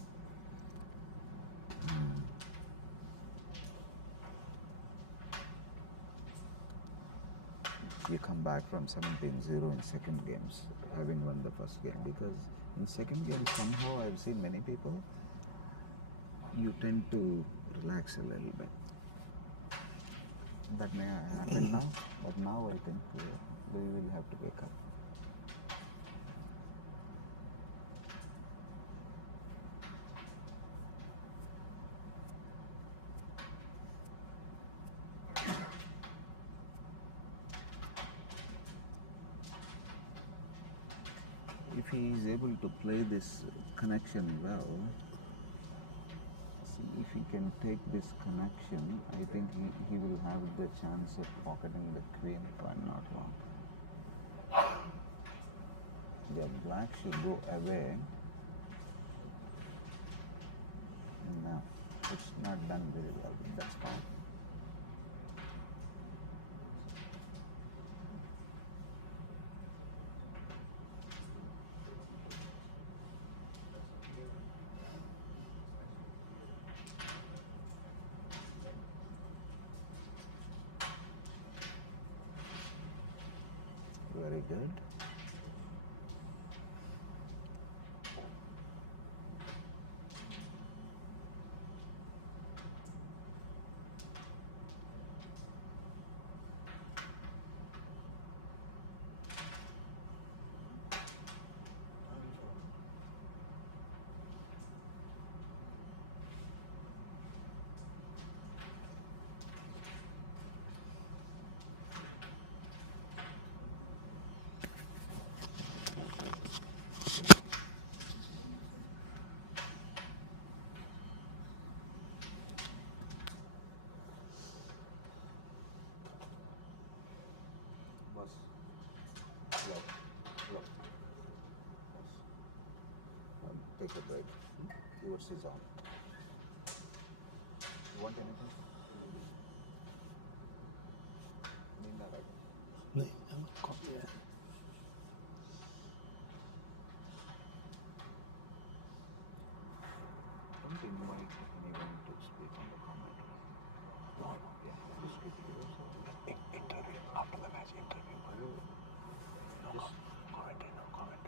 You come back from 17-0 in second games, having won the first game, because in second game somehow I've seen many people, you tend to relax a little bit. That may happen now, but now I think we will have to wake up. If he is able to play this connection well, see if he can take this connection, I think he will have the chance of pocketing the queen, if I'm not wrong. The black should go away. No, it's not done very well, but that's fine. Very good. Take a break. Yours is on. You want anything? नहीं, copy है. Don't invite anyone to speak on the comment. No. Yeah, just keep it yourself. Interview after the match. Interview. No comment. No comment.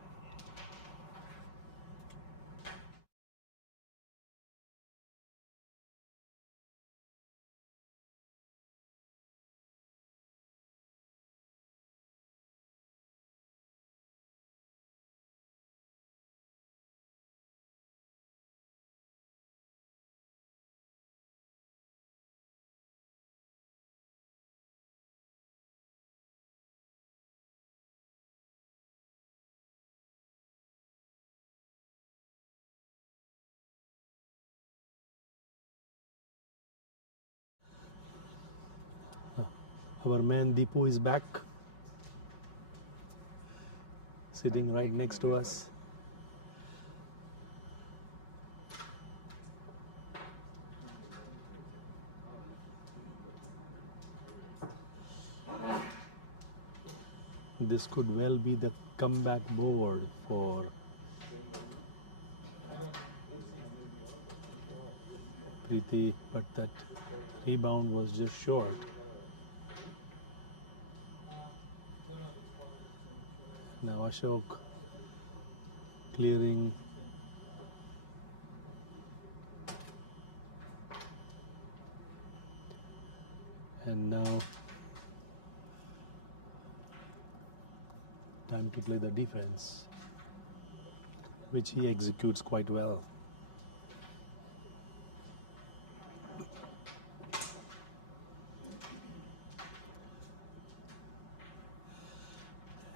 Our man Deepu is back, sitting right next to us. This could well be the comeback board for Preeti, but that rebound was just short. Now Ashok clearing. And now time to play the defense, which he executes quite well.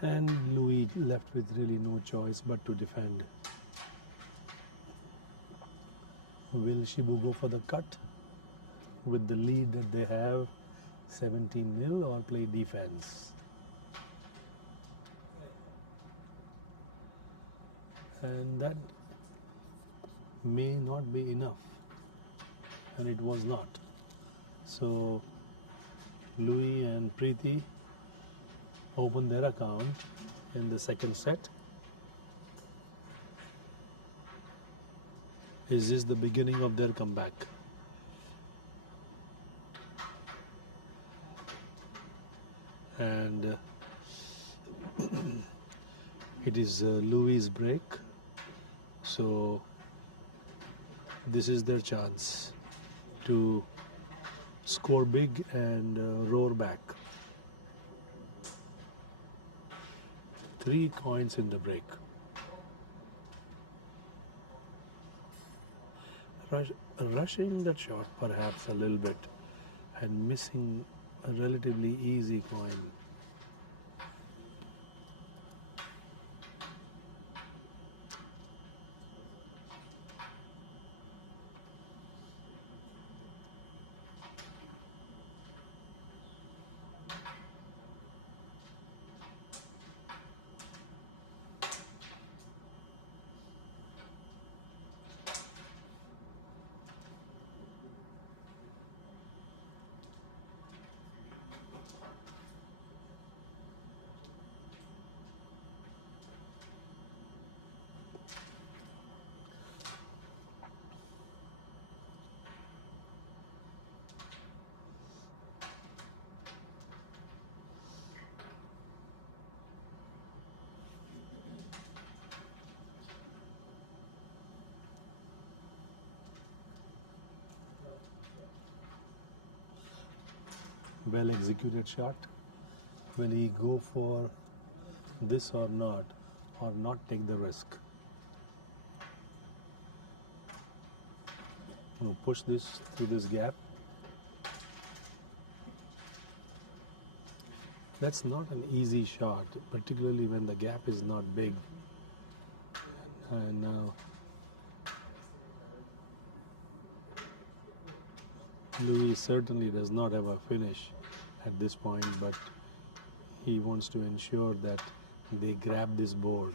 And Louis left with really no choice but to defend. Will Shibu go for the cut with the lead that they have 17-0 or play defense? And that may not be enough, and it was not. So Louis and Preeti open their account in the second set. Is this the beginning of their comeback? And it is Louis' break, so this is their chance to score big and roar back. 3 coins in the break. Rushing that shot perhaps a little bit and missing a relatively easy coin. Well executed shot. Will he go for this or not take the risk? No, push this through this gap. That's not an easy shot, particularly when the gap is not big. And now Louis certainly does not have a finish at this point, but he wants to ensure that they grab this board.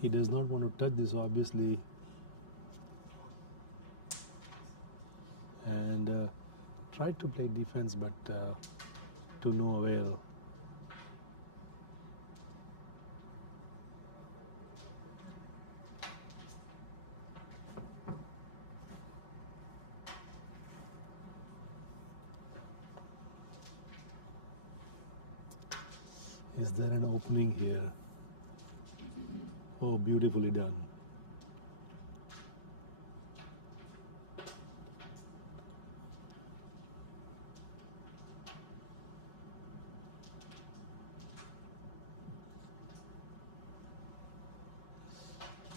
He does not want to touch this, obviously, and tried to play defense, but to no avail. Is there an opening here? Oh, beautifully done.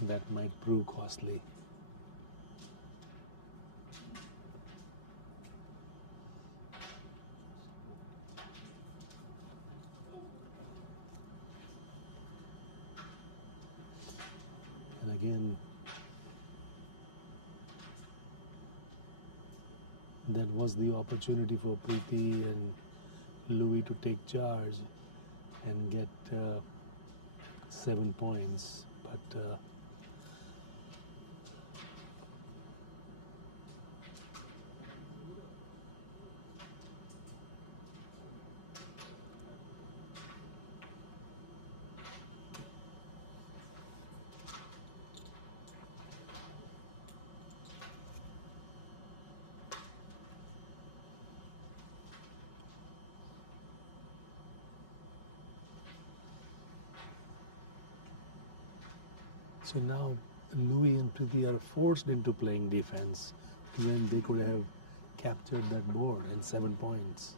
That might prove costly. And again, that was the opportunity for Preeti and Louis to take charge and get 7 points. But so now Louis and Preeti are forced into playing defense when they could have captured that board and 7 points.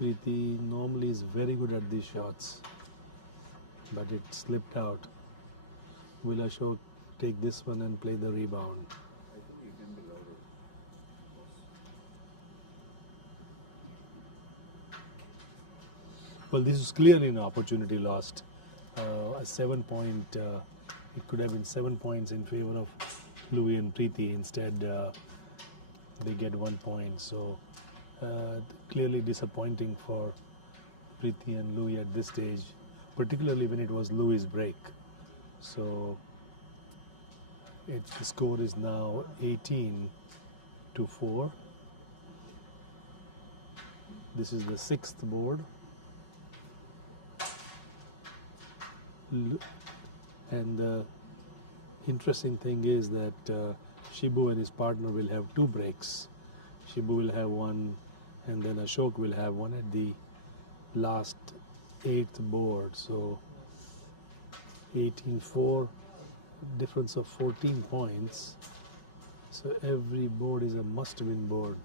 Preeti normally is very good at these shots, but it slipped out. Will Ashok take this one and play the rebound? Well, this is clearly an opportunity lost. A 7 point, it could have been 7 points in favor of Louis and Preeti. Instead, they get 1 point. So, clearly disappointing for Preeti and Louis at this stage, particularly when it was Louis' break. So, the score is now 18-4. This is the 6th board. And the interesting thing is that Shibu and his partner will have 2 breaks. Shibu will have one, and then Ashok will have one at the last 8th board. So 18-4, difference of 14 points. So every board is a must-win board.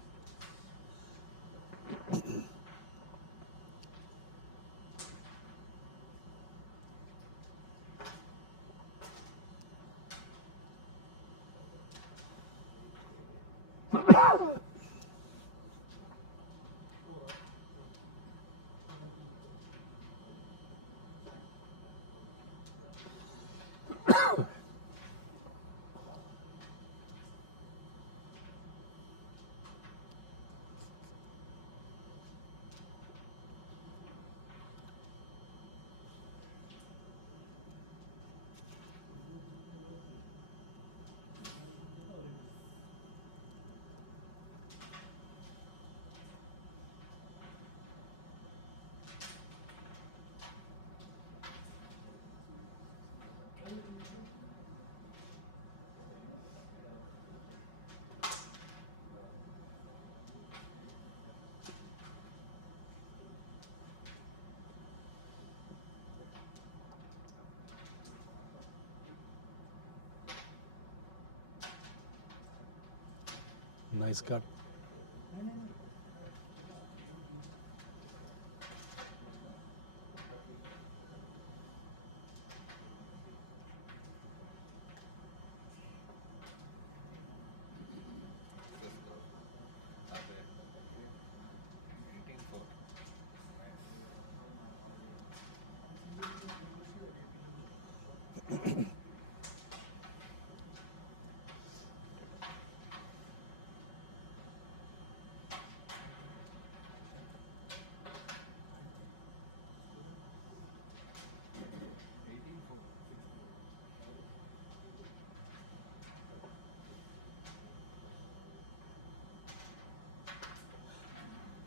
Nice cut.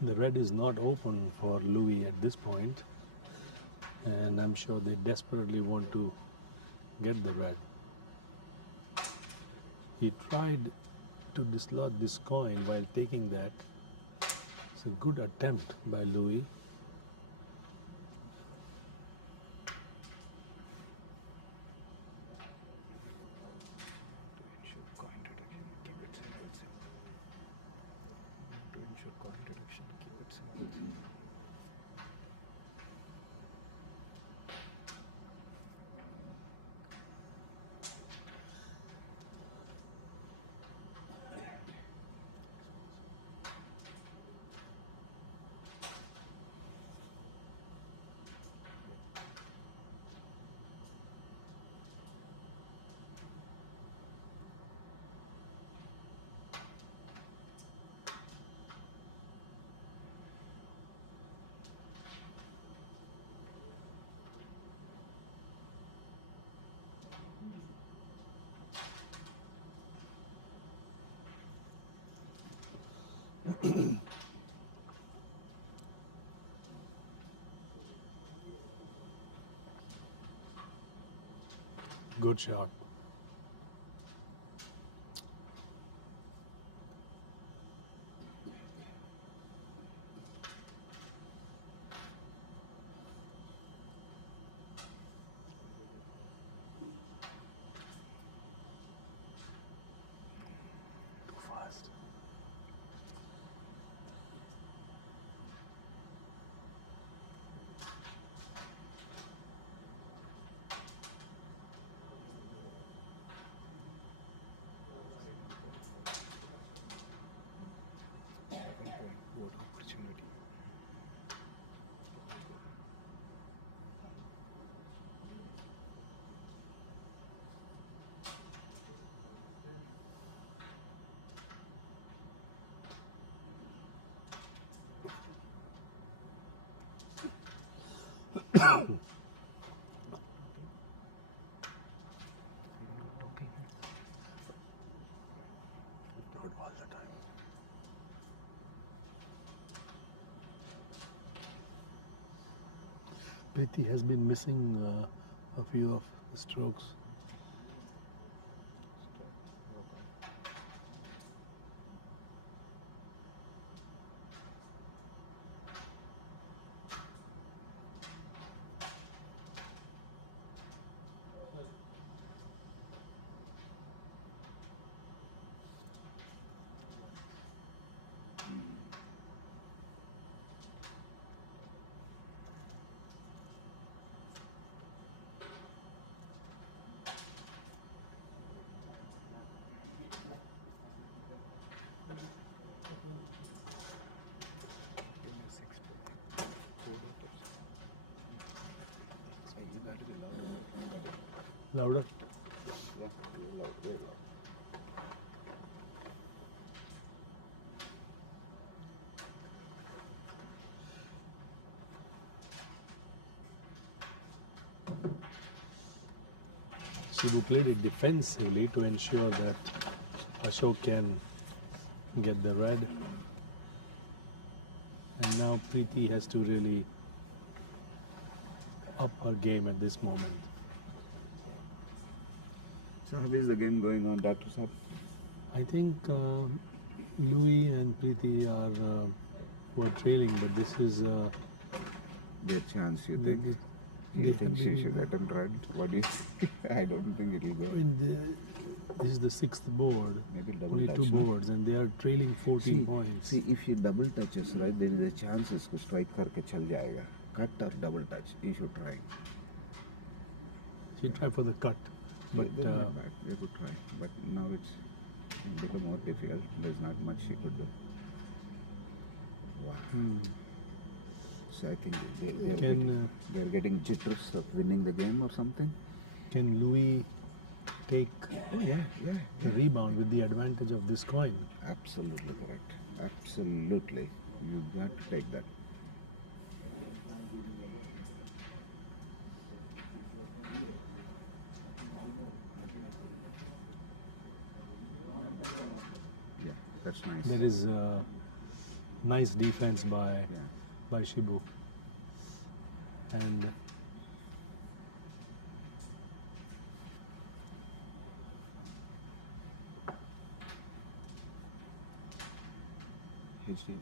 The red is not open for Louis at this point, and I'm sure they desperately want to get the red. He tried to dislodge this coin while taking that. It's a good attempt by Louis. To ensure coin deduction, keep it simple. To ensure coin deduction, keep it simple. Good shot. Too fast. What opportunity. Not all the time. Preeti has been missing a few of the strokes. You got to be louder. Louder. Yeah, very loud, very loud. Shibu played it defensively to ensure that Ashok can get the red. And now Preeti has to really up her game at this moment. So how is the game going on, Dr. Saab? I think Louis and Preeti were trailing, but this is Their chance, you they, think? they You have think she been- should let him run? What do you think? I don't think it'll I go. mean, this is the sixth board, Maybe double only touch, two no? boards, and they are trailing 14 points. See, if he double touches, right, there is a chance इसको strike करके चल जाएगा. Cut or double touch, you should try. She tried for the cut, but They're not bad. They could try, but now it's become more difficult. There's not much she could do. Wow. So I think they're getting jitters of winning the game or something. can Louis take Oh yeah. the rebound with the advantage of this coin? Absolutely correct. Absolutely, you got to take that. Yeah, that's nice. That is Nice defense by Yeah. Shibu. And HD.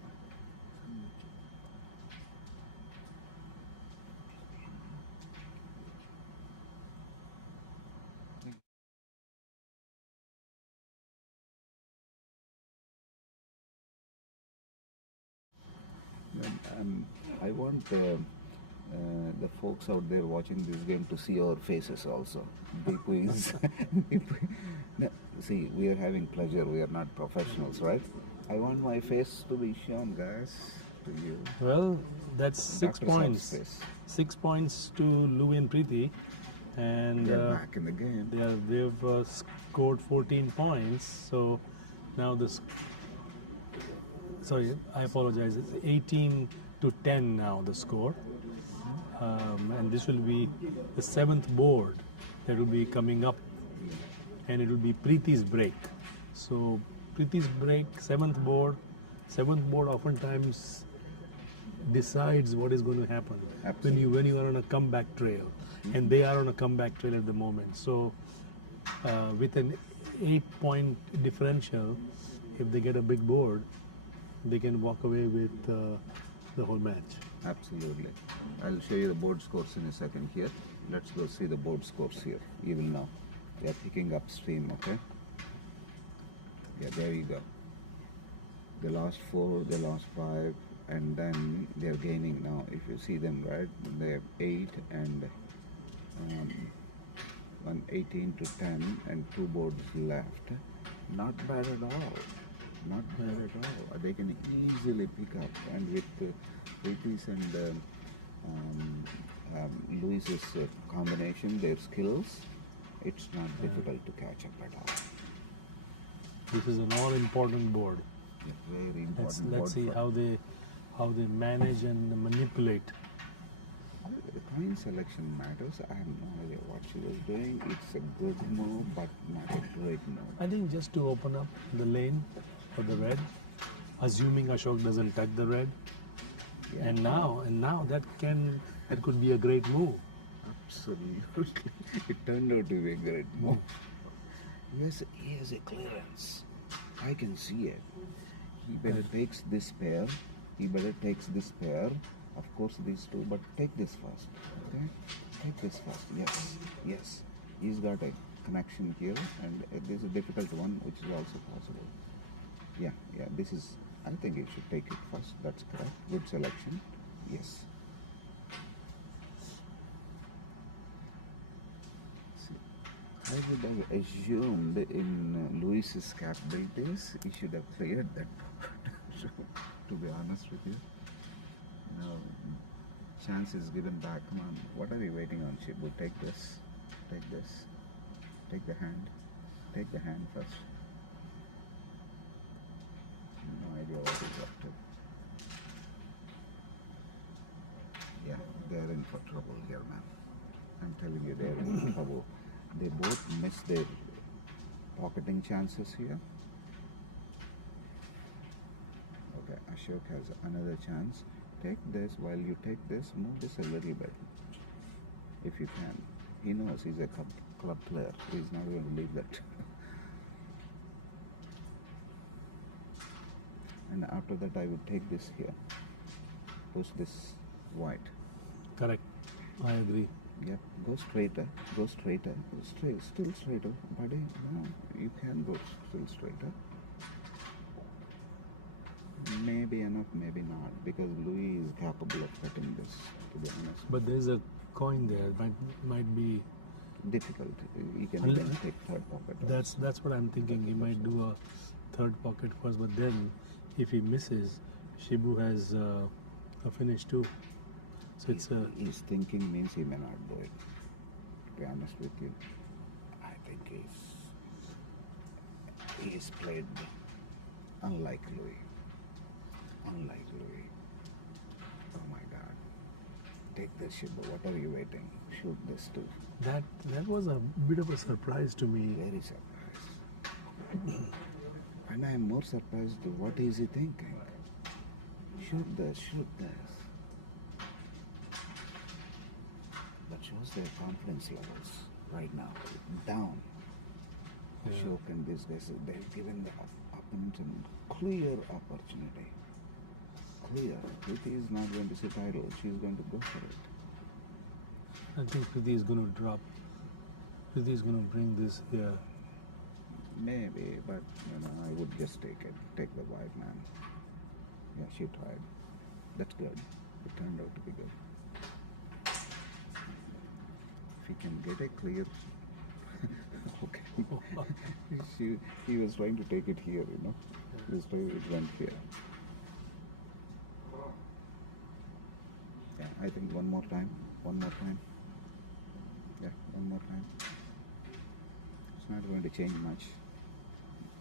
I want the folks out there watching this game to see our faces also. Deepu is. No, see, we are having pleasure. We are not professionals, right? I want my face to be shown, guys, to you. well, that's 6 Dr. Saab's points. face. 6 points to Louis and Preeti, and They're back in the game. they've scored 14 points. So now this. Sorry, I apologize. It's 18 to 10 now the score, and this will be the 7th board that will be coming up, and it will be Preeti's break. So Preeti's break, 7th board. 7th board oftentimes decides what is going to happen when you are on a comeback trail, and they are on a comeback trail at the moment. So with an 8-point differential, if they get a big board, they can walk away with the whole match. Absolutely. I'll show you the board scores in a second here. Let's go see the board scores here. You will know. They are picking up steam, okay? Yeah, there you go. The last 4, the last 5, and then they are gaining now. If you see them, right, they have 8 and 18 to 10 and 2 boards left. Not bad at all. Not bad at all. They can easily pick up, and with Preeti's and Louis's combination, their skills, it's not difficult to catch up at all. This is an all-important board. Yeah, very important. Let's see how they manage and manipulate. The coin selection matters. I have no idea what she was doing. It's a good move, but not a great move. I think just to open up the lane for the red, assuming Ashok doesn't touch the red, Yeah. and now that could be a great move. Absolutely. It turned out to be a great move. Yes, he has a clearance. I can see it. He better takes this pair. He better takes this pair. Of course, these two, but take this first. Okay? Take this first. Yes. Yes. He's got a connection here, and there's a difficult one, which is also possible. Yeah. This is. I think you should take it first. That's correct. Good selection. Yes. I would have assumed in Louis's capabilities, he should have cleared that board. To be honest with you. Now, chance is given back. Come on, what are you waiting on, Shibu? Take this. Take this. Take the hand. Take the hand first. No idea what he's up to. Yeah, they're in for trouble here, man. I'm telling you, they're in trouble. They both miss their pocketing chances here. Okay, Ashok has another chance. Take this. While you take this, move this a little bit. If you can. He knows he's a club player. He's not going to leave that. And after that, I would take this here. Push this white. Correct. I agree. Yep, go straighter, go straighter, still straighter, buddy. No, you can go still straighter. Maybe enough, maybe not, because Louis is capable of cutting this, to be honest. But there's a coin there. Might be Difficult. He can even take third pocket. That's what I'm thinking. He might do a third pocket first, but then if he misses, Shibu has a finish too. So it's a. His thinking means he may not do it. To be honest with you, I think he's played unlike Louis. Unlike Louis. Oh my God! Take this, Shibu. What are you waiting? Shoot this too. That was a bit of a surprise to me. Very surprised. And I am more surprised to what is he thinking? Shoot this, shoot this. That shows their confidence levels right now. Down. Yeah. Ashok and these guys, they've given the opponent a clear opportunity. Clear. Preeti is not going to sit idle. She's going to go for it. I think Preeti is going to drop. Preeti is going to bring this here. Maybe, but I would just take it. Take the white man. Yeah, she tried. That's good. It turned out to be good. If he can get a clear. Okay. He was trying to take it here, He was trying it went here. Yeah, I think one more time. One more time. Yeah, one more time. It's not going to change much.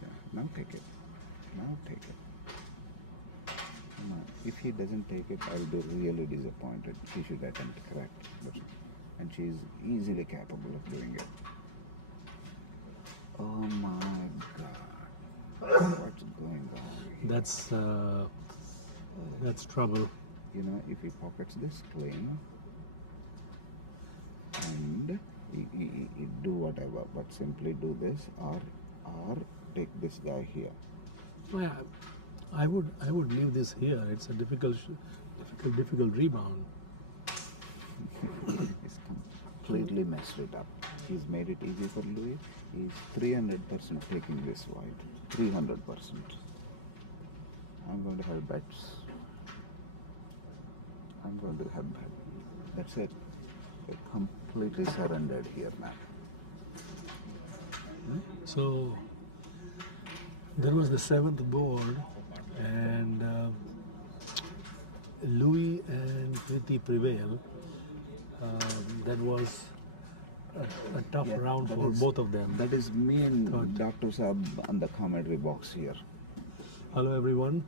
Yeah, now take it. Now take it. Come on. If he doesn't take it, I'll be really disappointed. He should attempt correct. And she's easily capable of doing it. Oh my God. What's going on here? That's trouble. If he pockets this queen and he do whatever, but simply do this or take this guy here. Yeah, I would leave this here. It's a difficult rebound. He's completely messed it up. He's made it easy for Louis. He's 300% taking this white. 300%. I'm going to have bets. I'm going to have bet. That's it. They completely surrendered here now. So there was the seventh board, and Louis and Preeti prevail. That was a tough round for both of them. That is me and Dr. Saab on the commentary box here. Hello everyone.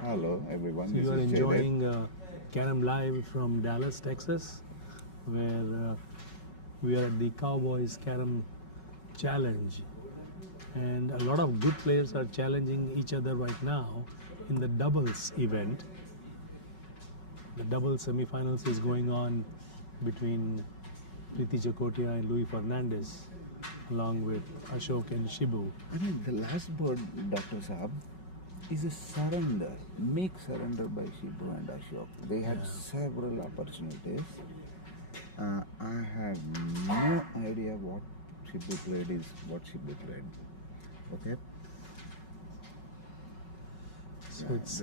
Hello everyone. So This you are is enjoying Carrom live from Dallas, Texas, where we are at the Cowboys Carrom Challenge, and a lot of good players are challenging each other right now in the doubles event. The double semifinals is going on between Preeti Chakotia and Louis Fernandez, along with Ashok and Shibu. I mean, the last board, Dr. Saab, is a surrender, meek surrender by Shibu and Ashok. They had several opportunities. I have no idea what Shibu played is what Shibu played. Okay? So it's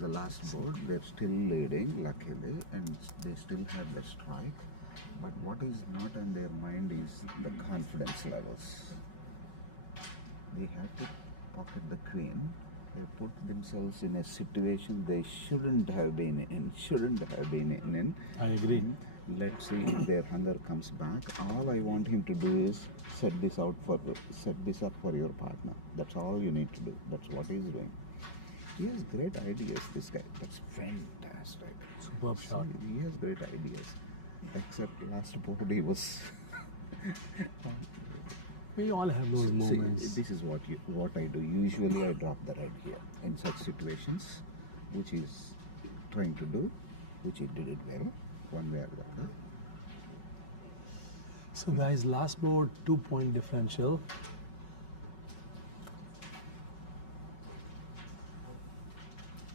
the last board. They're still leading, luckily, and they still have the strike. But what is not on their mind is the confidence levels. They have to pocket the queen. They put themselves in a situation they shouldn't have been in. I agree. Let's see if their hunger comes back. All I want him to do is set this up for your partner. That's all you need to do. That's what he's doing. He has great ideas, this guy. That's fantastic. Superb shot. He has great ideas. Except last board he was. We all have those moments. See, this is what I do. Usually I drop the red here in such situations, which he's trying to do, which he did it well, one way or the other. So guys, last board, 2-point differential.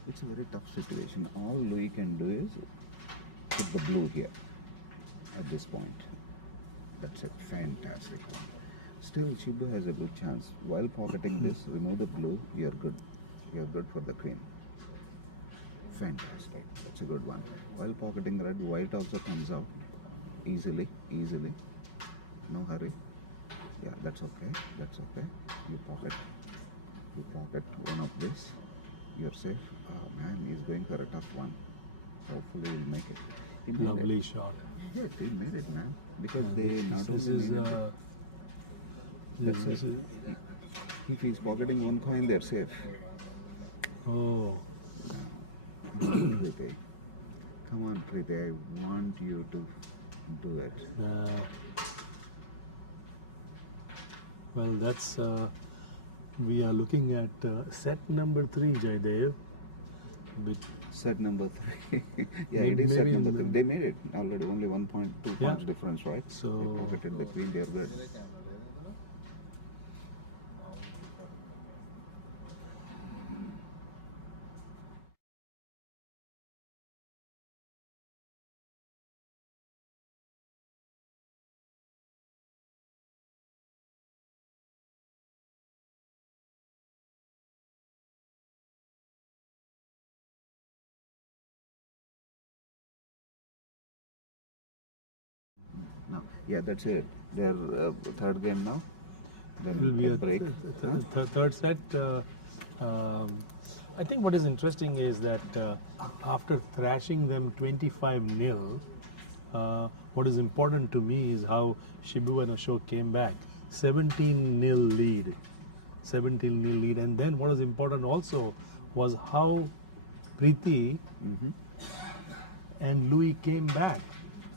It's a very tough situation. All Louis can do is put the blue here at this point. That's a fantastic one. Still, Shibu has a good chance. While pocketing this, remove the blue, you're good. You're good for the queen. Fantastic. That's a good one. While pocketing red, white also comes out. Easily. No hurry. Yeah, that's okay. That's okay. You pocket one of this. You're safe. Oh man, he's going for a tough one. Hopefully he'll make it. He made Lovely it. shot. Yeah, he made it, man. Because they not This only is made it, this is if he's pocketing one coin, they're safe. oh, Preeti. Come on, Preeti. I want you to do it. well, that's we are looking at set number 3, Jaydev, bit. Set number 3. Yeah, Maybe- it is set maybe number in 3. the- They made it already, only 1.2 Yeah. points difference, right? So- they pocketed the queen, they are good. No, yeah, that's it. Their third game now. Then It will be a break. third set. Um, I think what is interesting is that after thrashing them 25-0, what is important to me is how Shibu and Ashok came back. 17-0 lead. 17-0 lead. And then what was important also was how Preeti and Louis came back.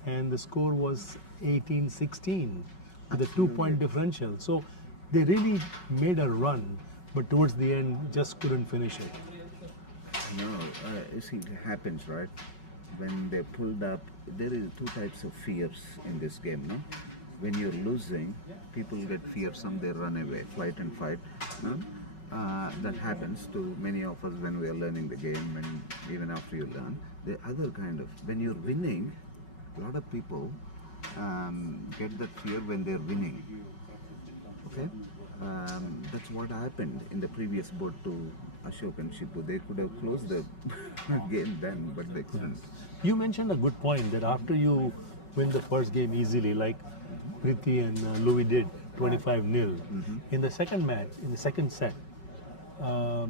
And the score was 18-16 with a 2-point differential. So they really made a run, but towards the end just couldn't finish it. No, you see, it happens, right? When they pulled up, there is two types of fears in this game, no? When you're losing, people get fearsome, they run away, flight and fight. No? That happens to many of us when we are learning the game and even after you learn. The other kind of, when you're winning, a lot of people get that fear when they're winning. Okay? That's what happened in the previous board to Ashok and Shibu. They could have closed the game then, but they couldn't. You mentioned a good point that after you win the first game easily, like Preeti and Louis did, 25-0, in the second match, in the second set, do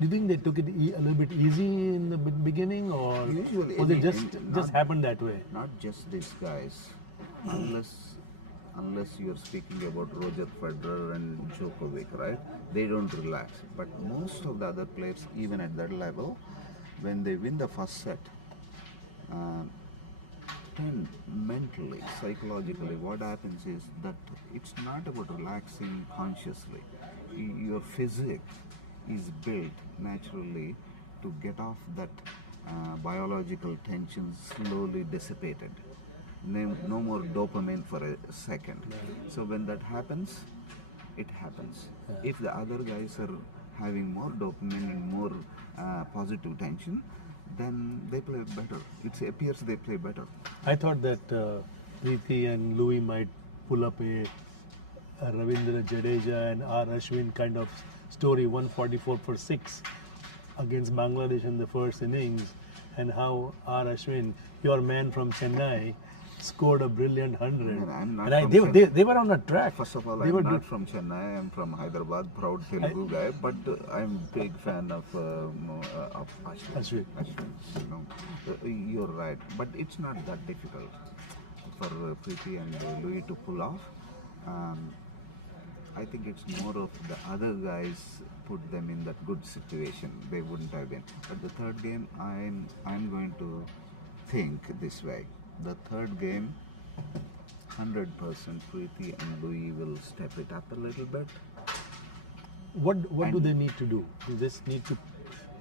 you think they took it a little bit easy in the beginning, or Usually, was it not- just happened that way? Not just these guys, unless you're speaking about Roger Federer and Djokovic, right? They don't relax. But most of the other players, even at that level, when they win the first set, then mentally, psychologically, what happens is that it's not about relaxing consciously. Your physique is built naturally to get off that biological tension slowly dissipated. No more dopamine for a second. So when that happens, it happens. If the other guys are having more dopamine and more positive tension, then they play better. It appears they play better. I thought that Preeti and Louis might pull up a Ravindra Jadeja and R. Ashwin kind of story, 144 for 6 against Bangladesh in the first innings, and how R. Ashwin, your man from Chennai, scored a brilliant 100. I'm not And from they were on a track. First of all, They I'm were not from Chennai. I'm from Hyderabad, proud Telugu guy. But I'm big fan of Ashwin. Ashwin. You know, you're right. But it's not that difficult for Preeti and Louis to pull off. I think it's more of the other guys put them in that good situation. They wouldn't have been. But the third game, I'm going to think this way. The third game, 100% Preeti and Louis will step it up a little bit. What do they need to do? Do they just need to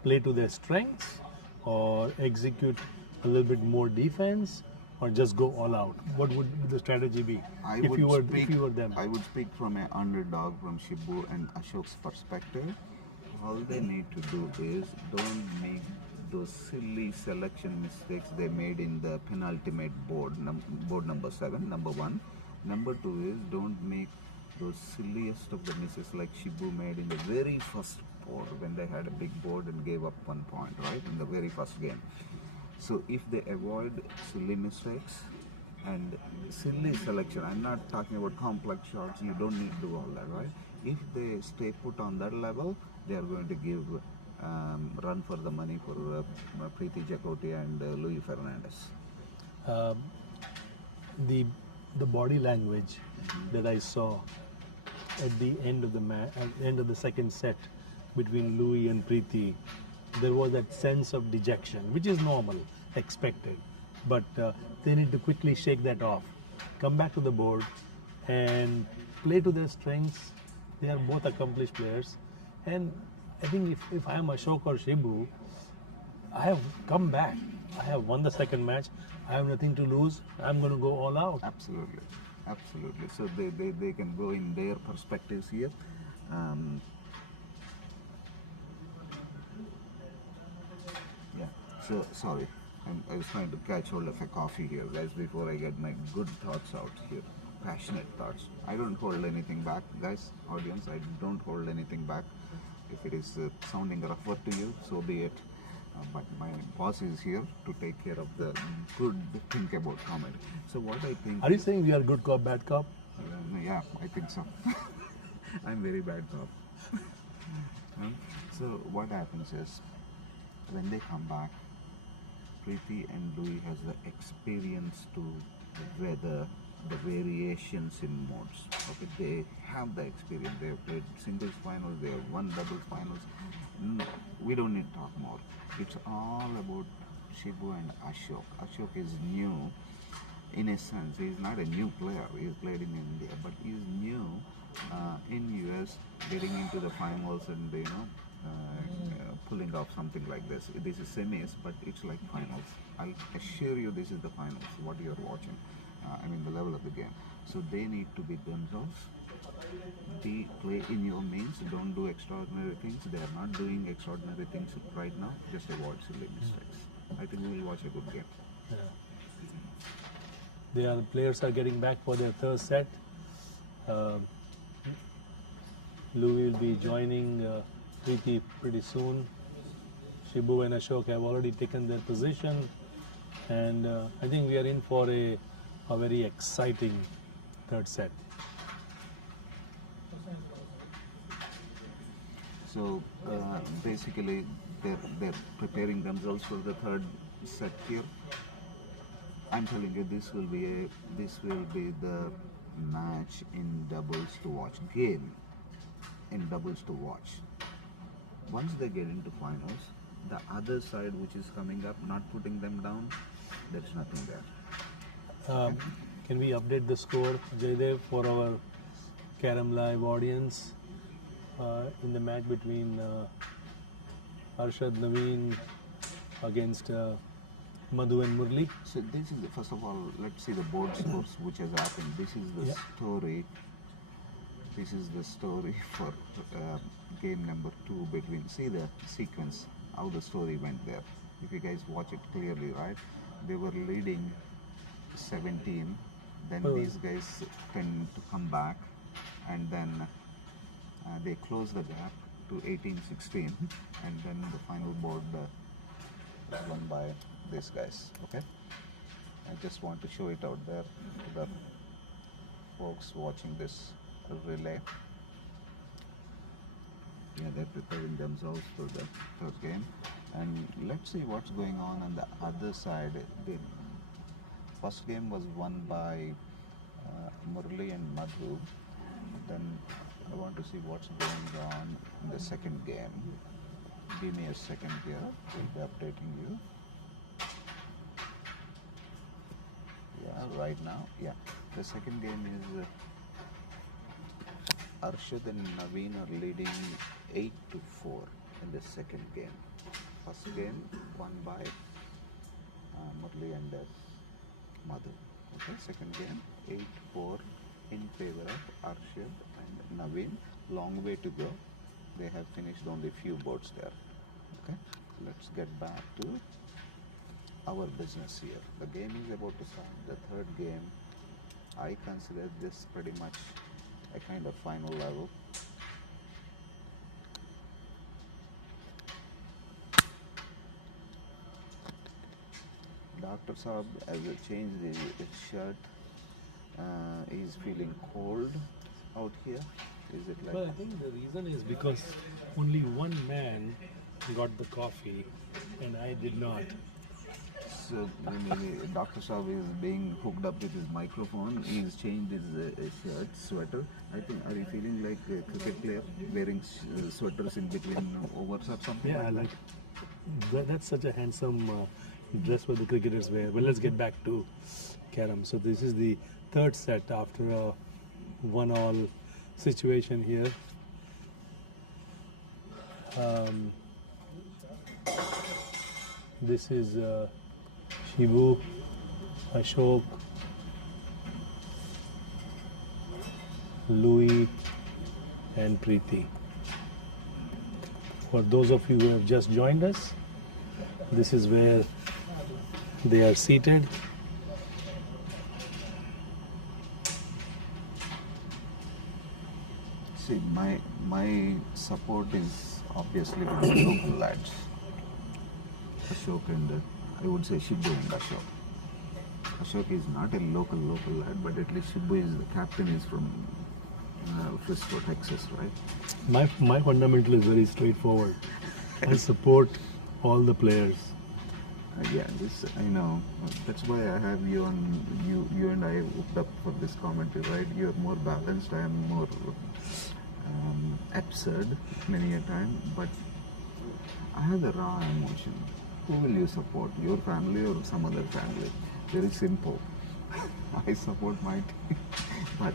play to their strengths, or execute a little bit more defense, or just go all out? What would the strategy be if you were them? I would speak from an underdog, from Shibu and Ashok's perspective. All they need to do is don't make those silly selection mistakes they made in the penultimate board, board number 7, number 1. Number 2 is don't make those silliest of the misses like Shibu made in the very first board when they had a big board and gave up 1 point, right, in the very first game. So if they avoid silly mistakes and silly selection, I'm not talking about complex shots, you don't need to do all that, right? If they stay put on that level, they are going to give run for the money for Preeti Jakoti and Louis Fernandez. The body language that I saw at the end of end of the second set between Louis and Preeti, there was that sense of dejection, which is normal, expected, but they need to quickly shake that off, come back to the board and play to their strengths. They are both accomplished players, and I think if I am Ashok or Shibu, I have come back. I have won the second match. I have nothing to lose. I'm going to go all out. Absolutely, absolutely. So they can go in their perspectives here. Um, yeah. So sorry, I was trying to catch hold of a coffee here, guys, before I get my good thoughts out here. Passionate thoughts. I don't hold anything back, guys. Audience, I don't hold anything back. If it is sounding rougher to you, so be it. But my boss is here to take care of the good think about comment. So what I think. Are you saying we are good cop, bad cop? Yeah, I think so. I'm very bad cop. So what happens is when they come back, Preeti and Louis has the experience to weather the variations in modes. Okay, they have the experience. They have played singles finals. They have won doubles finals. No, we don't need to talk more. It's all about Shibu and Ashok. Ashok is new in a sense. He's not a new player. He's played in India, but he's new in US, getting into the finals and pulling off something like this. This is semis, but it's like finals. I'll assure you, this is the finals. What you're watching. I mean the level of the game. So they need to be themselves. They play in your means. Don't do extraordinary things. They are not doing extraordinary things right now. Just avoid silly mistakes. I think we will watch a good game. The players are getting back for their third set. Louis will be joining Preeti pretty soon. Shibu and Ashok have already taken their position, and I think we are in for a very exciting third set. So basically, they're preparing themselves for the third set here. I'm telling you, this will be the match in doubles to watch. Game in doubles to watch. Once they get into finals, the other side which is coming up, not putting them down, there's nothing there. Can we update the score, Jaydev, for our Carrom Live audience in the match between Arshad Naveen against Madhu and Murli? So this is first of all, let's see the board scores which has happened. This is the story. This is the story for game number 2 between. See the sequence, how the story went there. If you guys watch it clearly, right? They were leading 17. Then these guys tend to come back, and then they close the gap to 18-16, and then the final board is won by these guys. Okay, I just want to show it out there to the folks watching this relay. Yeah, they're preparing themselves for the third game, and let's see what's going on the other side. The first game was won by Murli and Madhu. Then I want to see what's going on in the second game. Give me a second here. We'll be updating you. Yeah, right now. Yeah, the second game is Arshad and Naveen are leading 8-4 in the second game. First game won by Murli and Madhu. Okay, second game 8-4 in favor of Arshad and Naveen. Long way to go. They have finished only few boards there. Okay, let's get back to our business here. The game is about to start. The third game, I consider this pretty much a kind of final level. Dr. Saab has changed his shirt. He's feeling cold out here. Is it like? Well, I think the reason is because only one man got the coffee and I did not. So, Dr. Saab is being hooked up with his microphone. He's changed his shirt, sweater. I think, are you feeling like a cricket player wearing sweaters in between overs or something? Yeah, like that's such a handsome dress what the cricketers wear. Well, let's get back to Carrom. So this is the third set after a 1-all situation here. This is Shibu, Ashok, Louis, and Preeti. For those of you who have just joined us, this is where they are seated. See, my support is obviously with the local lads. Ashok and I would say Shibu and Ashok. Ashok is not a local lad, but at least Shibu is the captain is from Frisco, Texas, right? My fundamental is very straightforward. I support all the players. Yeah, this I know. That's why I have you on. You and I hooked up for this commentary, right? You're more balanced. I am more absurd many a time, but I have the raw emotion. Who will you support? Your family or some other family? Very simple. I support my team. But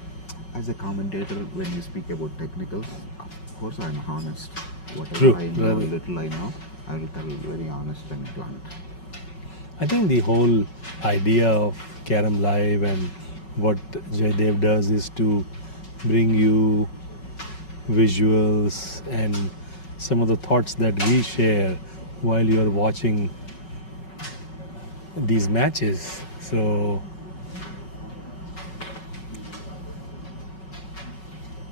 as a commentator, when you speak about technicals, of course I'm honest. Whatever True, I know, brother. little I know, I will tell very honest and blunt. I think the whole idea of Carrom Live and what Jaydev does is to bring you visuals and some of the thoughts that we share while you are watching these matches. So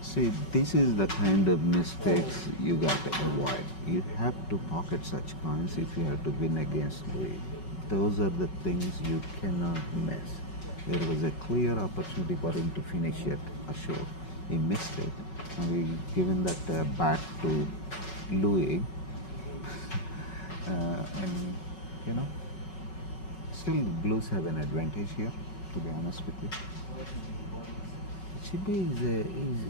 See, this is the kind of mistakes you got to avoid. You have to pocket such coins if you have to win against Louis. Those are the things you cannot miss. There was a clear opportunity for him to finish it, Ashok. He missed it. And we given that back to Louis. And, you know, still the Blues have an advantage here, to be honest with you. Shibu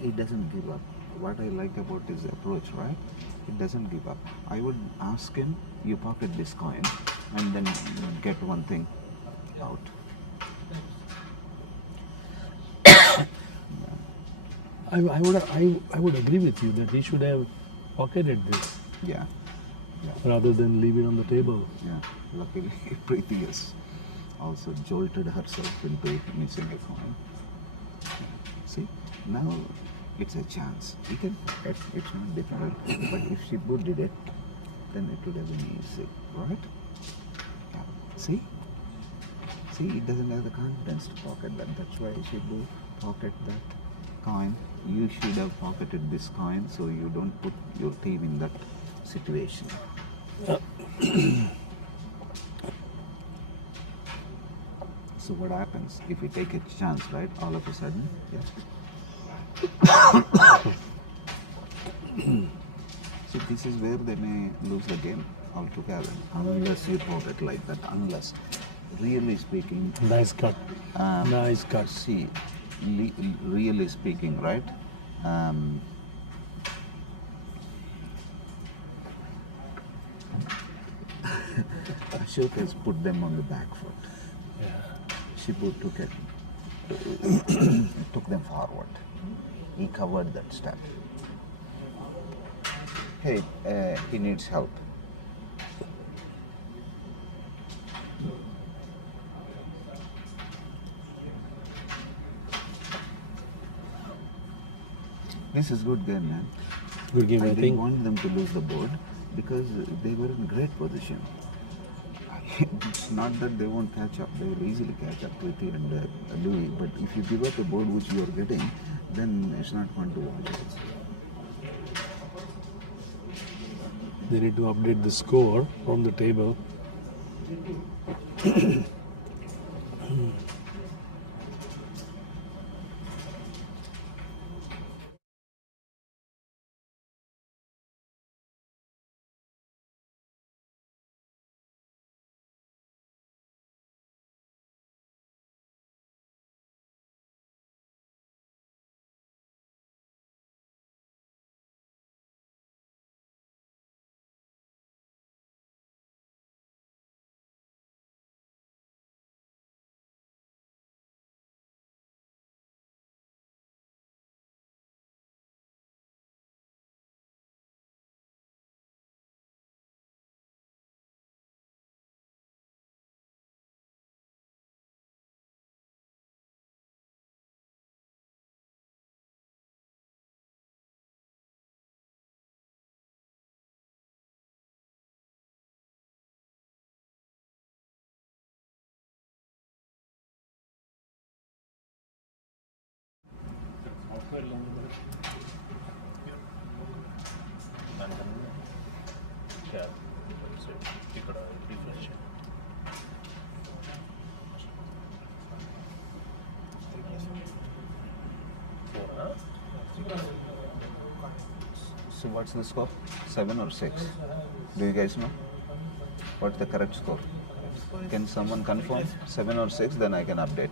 he doesn't give up. What I like about his approach, right? He doesn't give up. I would ask him, you pocket this coin and then get one thing out. I would agree with you that he should have pocketed this Yeah, rather than leave it on the table. yeah. Luckily, Preeti has also jolted herself into missing a coin. See, now it's a chance. He can pocket. It's not difficult. But if Shibu did it, then it would have been easy, right? Yeah. See, he doesn't have the confidence to pocket that. That's why Shibu pocket that coin. You should have pocketed this coin so you don't put your team in that situation. So what happens if we take a chance, right? All of a sudden, yeah. So this is where they may lose the game altogether. Unless you pocket like that, unless, really speaking, Nice cut. Nice cut. see, really speaking, right? Ashok has put them on the back foot. Shibu took it, took them forward. He covered that step. Hey, he needs help. This is good game, man. Good game, I didn't think. want them to lose the board because they were in great position. It's not that they won't catch up; they will easily catch up with it and Louis. But if you give up a board which you are getting, then it's not fun to watch. They need to update the score from the table. So what's the score? 7 or 6? Do you guys know? What's the correct score? Can someone confirm? 7 or 6? Then I can update.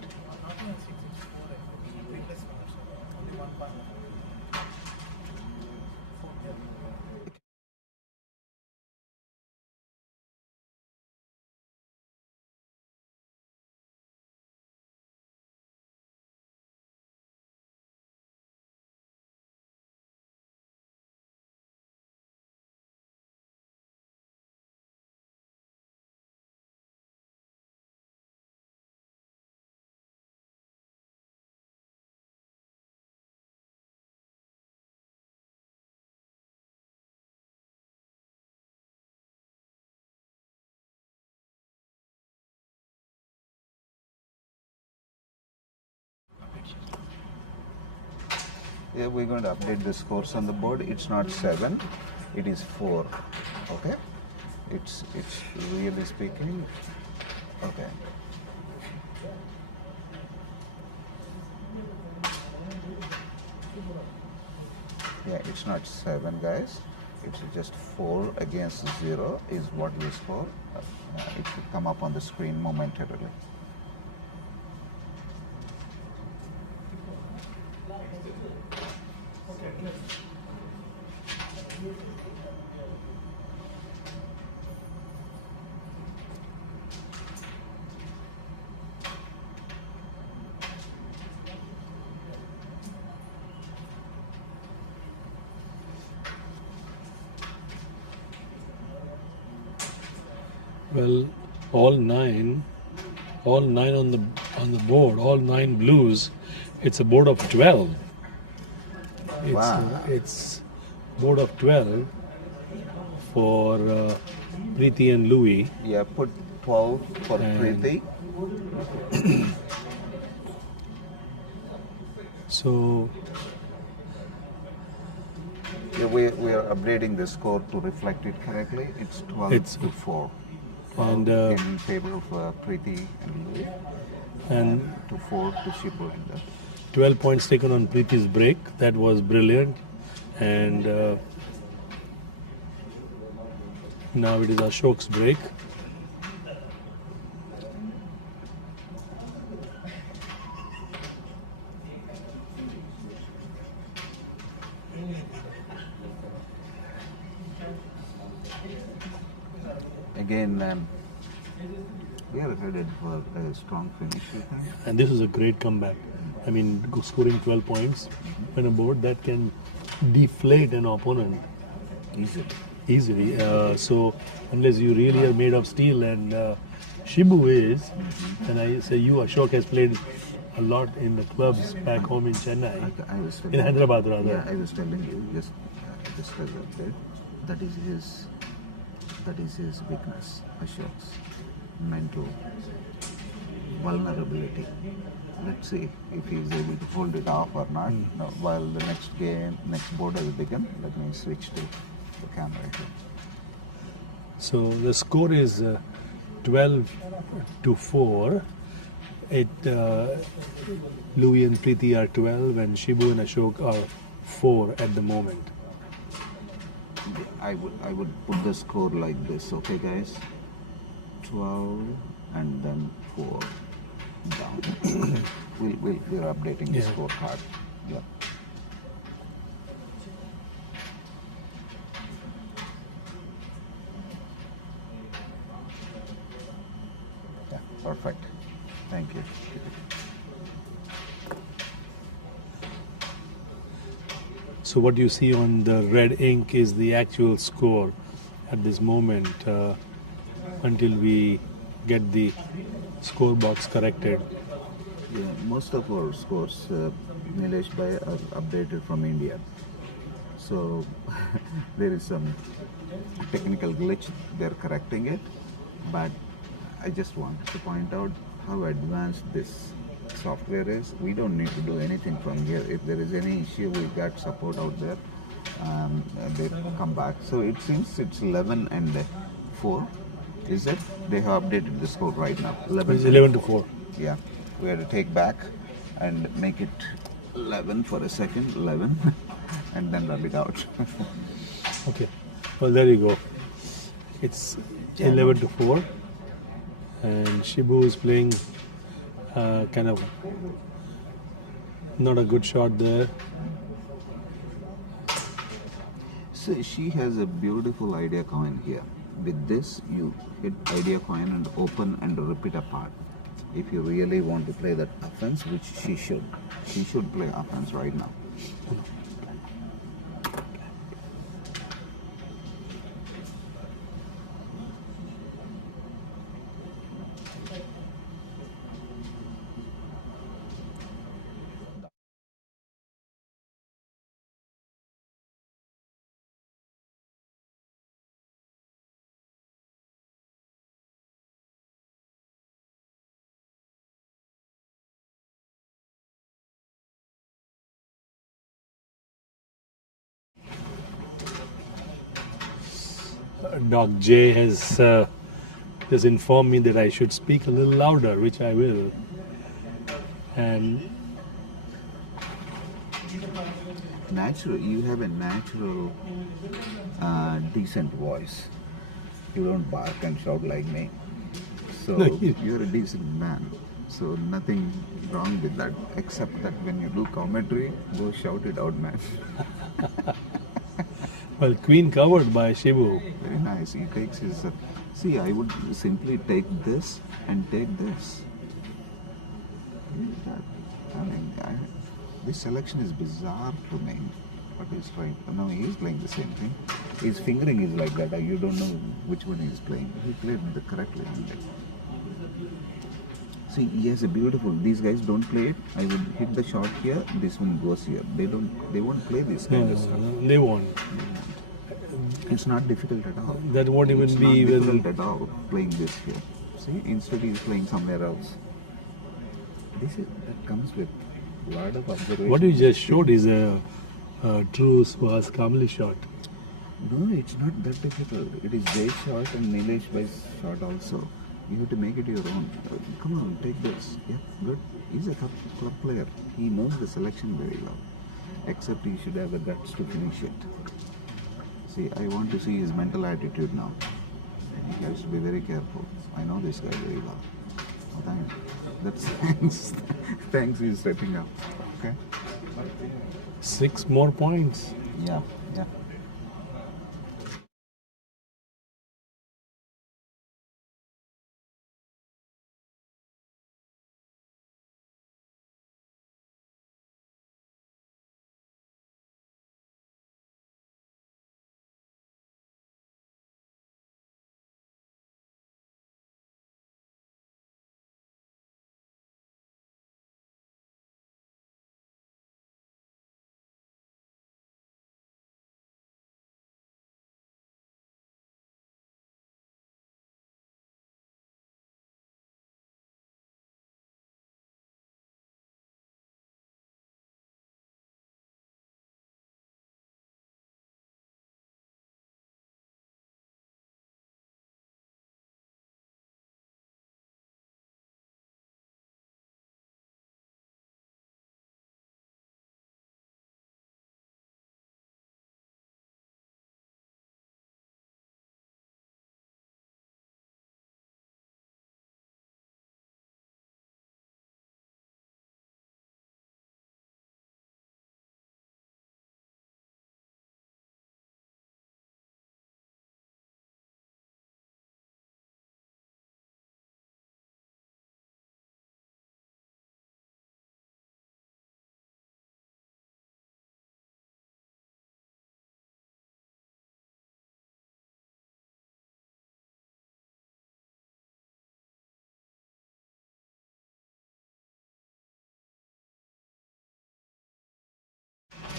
Yeah, we're going to update the scores on the board. It's not 7, it is 4. Okay? It's really speaking. Okay. Yeah, it's not 7, guys. It's just 4 against 0 is what we score. It should come up on the screen momentarily. Well, all nine on the board, all 9 blues. It's a board of 12. Wow. It's board of 12 for Preeti and Louis. Yeah, put 12 for And- Preeti. So Yeah, we are updating the score to reflect it correctly. It's 12 It's- to 4. and In favor of Preeti and Louis, and to 4 to Shibu and 12 points taken on Preeti's break. That was brilliant. And now it is Ashok's break. again. We are headed for a strong finish, I think. And this is a great comeback. I mean, scoring 12 points on a board that can deflate an opponent easily. So unless you really are made of steel, and Shibu is, and I say you, Ashok has played a lot in the clubs back home in Chennai, I was in Hyderabad rather. Yeah, I was telling you just as update. That is his weakness, Ashok's mental vulnerability. Let's see if he's able to hold it off or not. Now, while the next board has begun, let me switch to the camera here. So the score is 12 to 4. Louis and Preeti are 12 and Shibu and Ashok are 4 at the moment. I would put the score like this, okay guys? 12 and then 4 down. We're updating the Yeah. scorecard. Yeah. Yeah, perfect. Thank you. So what you see on the red ink is the actual score at this moment until we get the score box corrected. Yeah, most of our scores, Nilesh Bhai, are updated from India. So there is some technical glitch. They're correcting it, but I just want to point out how advanced this software is. We don't need to do anything from here. If there is any issue, we got support out there. They come back. So it seems it's 11 and 4. Is it? They have updated the score right now. 11. It's 11 to 4. Yeah. We have to take back and make it 11 for a second. 11, and then run it out. Okay. Well, there you go. It's 11 to 4. And Shibu is playing kind of not a good shot there. So she has a beautiful idea coin here. With this, you hit idea coin and open and rip it apart. If you really want to play that offense, which she should play offense right now. Doc J has informed me that I should speak a little louder, which I will. And You have a natural, decent voice. You don't bark and shout like me. So No, you're a decent man. So nothing wrong with that, except that when you do commentary, go shout it out, man. well, Queen covered by Shibu. Very nice. He takes his. See, I would simply take this and take this. Look at that. I mean, this selection is bizarre to me. What is right? No, he is playing the same thing. His fingering is like that. You don't know which one he is playing. He played the correctly. See, he has a beautiful. These guys don't play it. I would hit the shot here. This one goes here. They don't. They won't play this kind of stuff. They won't. It's not difficult at all. That won't even It's be not even. difficult at all playing this here. See, instead he's playing somewhere else. That comes with a lot of observation. What you just showed is a true Suhas Kamli shot. No, it's not that difficult. It is Jay's shot and Nilesh Bhai's shot also. You have to make it your own. Come on, take this. Yeah, good. He's a club player. He knows the selection very well. Except he should have the guts to finish it. See, I want to see his mental attitude now. He has to be very careful. I know this guy very well. Oh, thanks. That's thanks. Thanks, he's stepping up. Okay? 6 more points. Yeah.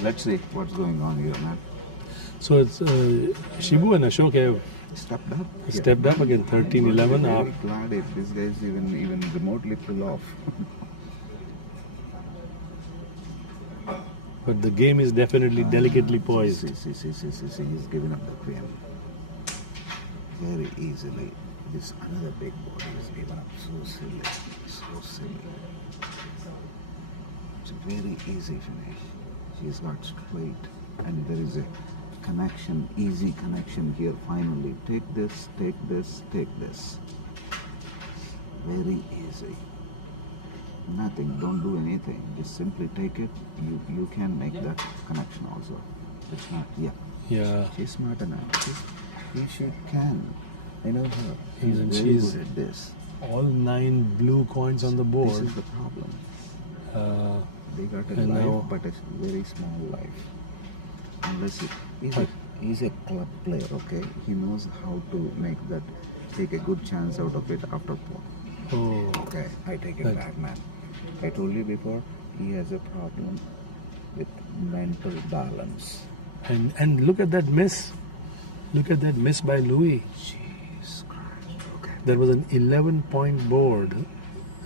Let's see what's going on here, man. So it's Shibu and Ashok have Stepped up. stepped up again, 13-11. Very glad if this guy's even remotely pull off. But the game is definitely delicately poised. See, he's giving up the queen. Very easily. This another big board is given up so silly. So silly. It's a very easy finish. She's got straight. And there is a connection, easy connection here finally. Take this, take this, take this. Very easy. Nothing, don't do anything. Just simply take it. You can make that connection also. It's not, Yeah. She's smart enough. She can. I know her. She's And very she's good at this. all 9 blue coins on the This board. is the problem. They got a and life, now- but a very small life. Unless he's a club player, okay? He knows how to make that, take a good chance out of it after pawn. Oh, Okay, I take it Right. back, man. I told you before, he has a problem with mental balance. and look at that miss. Look at that miss by Louis. Jesus Christ. Okay. There was an 11-point board.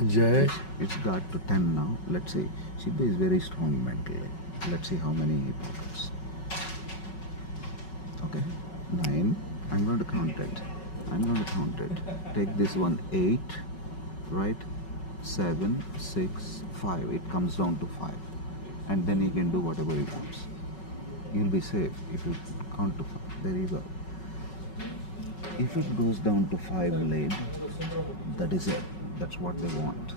Jay. It's got to 10 now. Let's see. Shibu is very strong mentally. Let's see how many he pockets. Okay. 9. I'm going to count it. Take this one 8, right? 7, 6, 5. It comes down to 5. And then he can do whatever he wants. You'll be safe if you count to 5. There you go. If it goes down to 5 lane, that is it. That's what they want.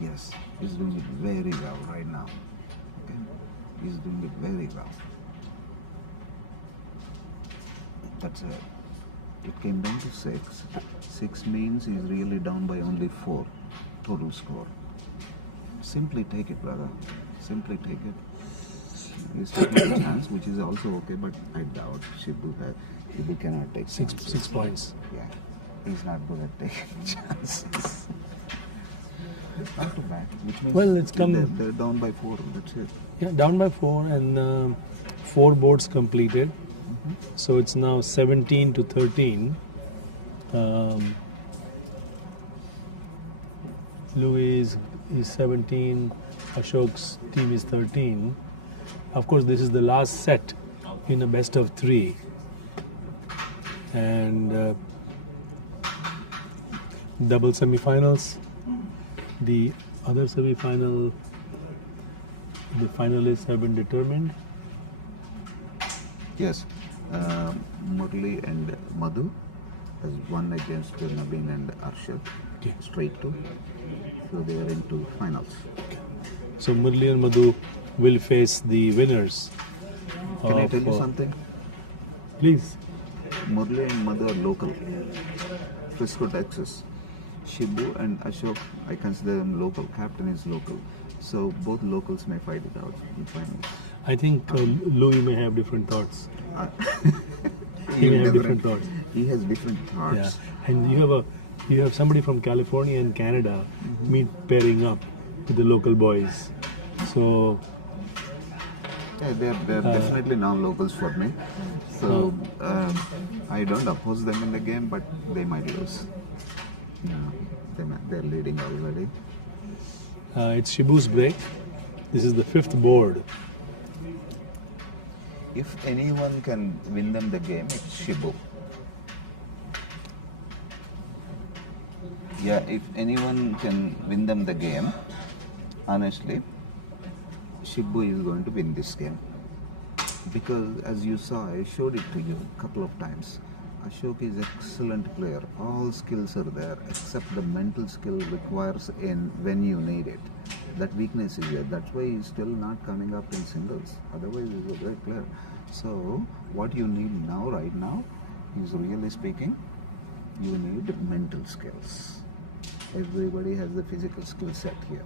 Yes, he's doing it very well right now. Okay? He's doing it very well. That's it. It came down to 6. 6 means he's really down by only 4 total score. Simply take it, brother. Simply take it. He's taking a chance, which is also okay, but I doubt Shibu cannot take 6 chances. points. Yeah, he's not good at taking chances. Not too bad. Which means Well, it's come- They're down by 4. That's it. Yeah, down by 4 and 4 boards completed. So it's now 17 to 13. Louis is 17. Ashok's team is 13. Of course, this is the last set in a best of 3. And double semifinals. The other semifinal, the finalists have been determined. Yes, Murli and Madhu has won against Naveen and Arshad. Okay. Straight 2. So they are into finals. So Murli and Madhu will face the winners. Can I of, tell you something? Please. Murli and Madhu are local. Frisco, Texas. Shibu and Ashok, I consider them local. Captain is local. So both locals may fight it out in finals. I think Louis may have different thoughts. He may will have different thoughts. He has different Yeah, thoughts. and you have somebody from California and Canada meet pairing up with the local boys. So Yeah, they're definitely now locals for me. So I don't oppose them in the game, but they might lose. Yeah, they're leading already. it's Shibu's break. This is the 5th board. If anyone can win them the game, it's Shibu. Yeah, if anyone can win them the game, honestly, Shibu is going to win this game. Because as you saw, I showed it to you a couple of times. Ashok is excellent player. All skills are there, except the mental skill requires in when you need it. That weakness is there. That's why he's still not coming up in singles. Otherwise, he's a great player. So, what you need now, right now, is really speaking, you need mental skills. Everybody has the physical skill set here.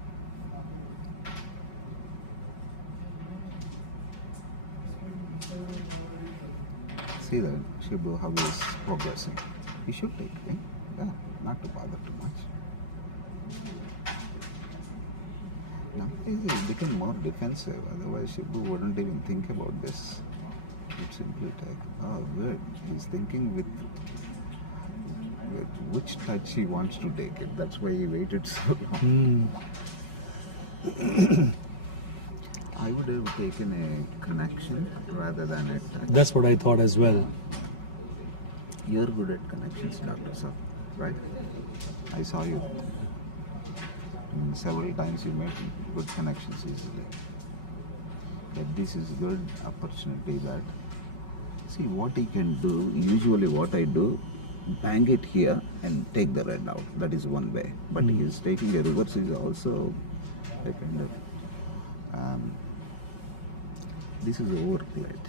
See that Shibu how he is progressing. He should take it. Yeah, not to bother too much. Now he's become more defensive. Otherwise, Shibu wouldn't even think about this. He'd simply take. Oh, good. He's thinking with which touch he wants to take it. That's why he waited so long. I would have taken a connection rather than a touch. That's what I thought as well. You're good at connections, Dr. Sir, right? I saw you. Several times you made good connections easily. But this is good opportunity that, see what he can do, usually what I do, bang it here and take the red out. That is one way. But he is taking a reverse is also a kind of, this is overplayed.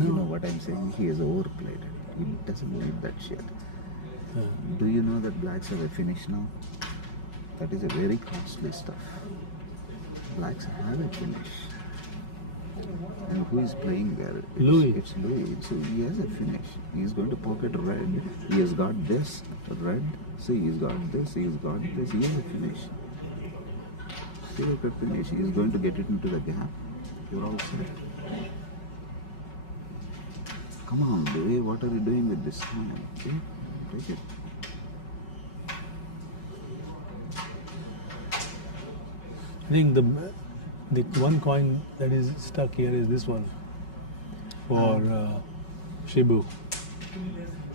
You know what I'm saying? He is overplayed it. He doesn't need that shit. Do you know that blacks have a finish now? That is a very costly stuff. Blacks have a finish. And who is playing there? Louis. It's Louis. So he has a finish. He's going to pocket red. He has got this red. See, he's got this. He's got this. He has a finish. See, look at finish. He's going to get it into the gap. You're all set. Come on, Louis. What are you doing with this coin? Okay, take it. I think the one coin that is stuck here is this one for Shibu.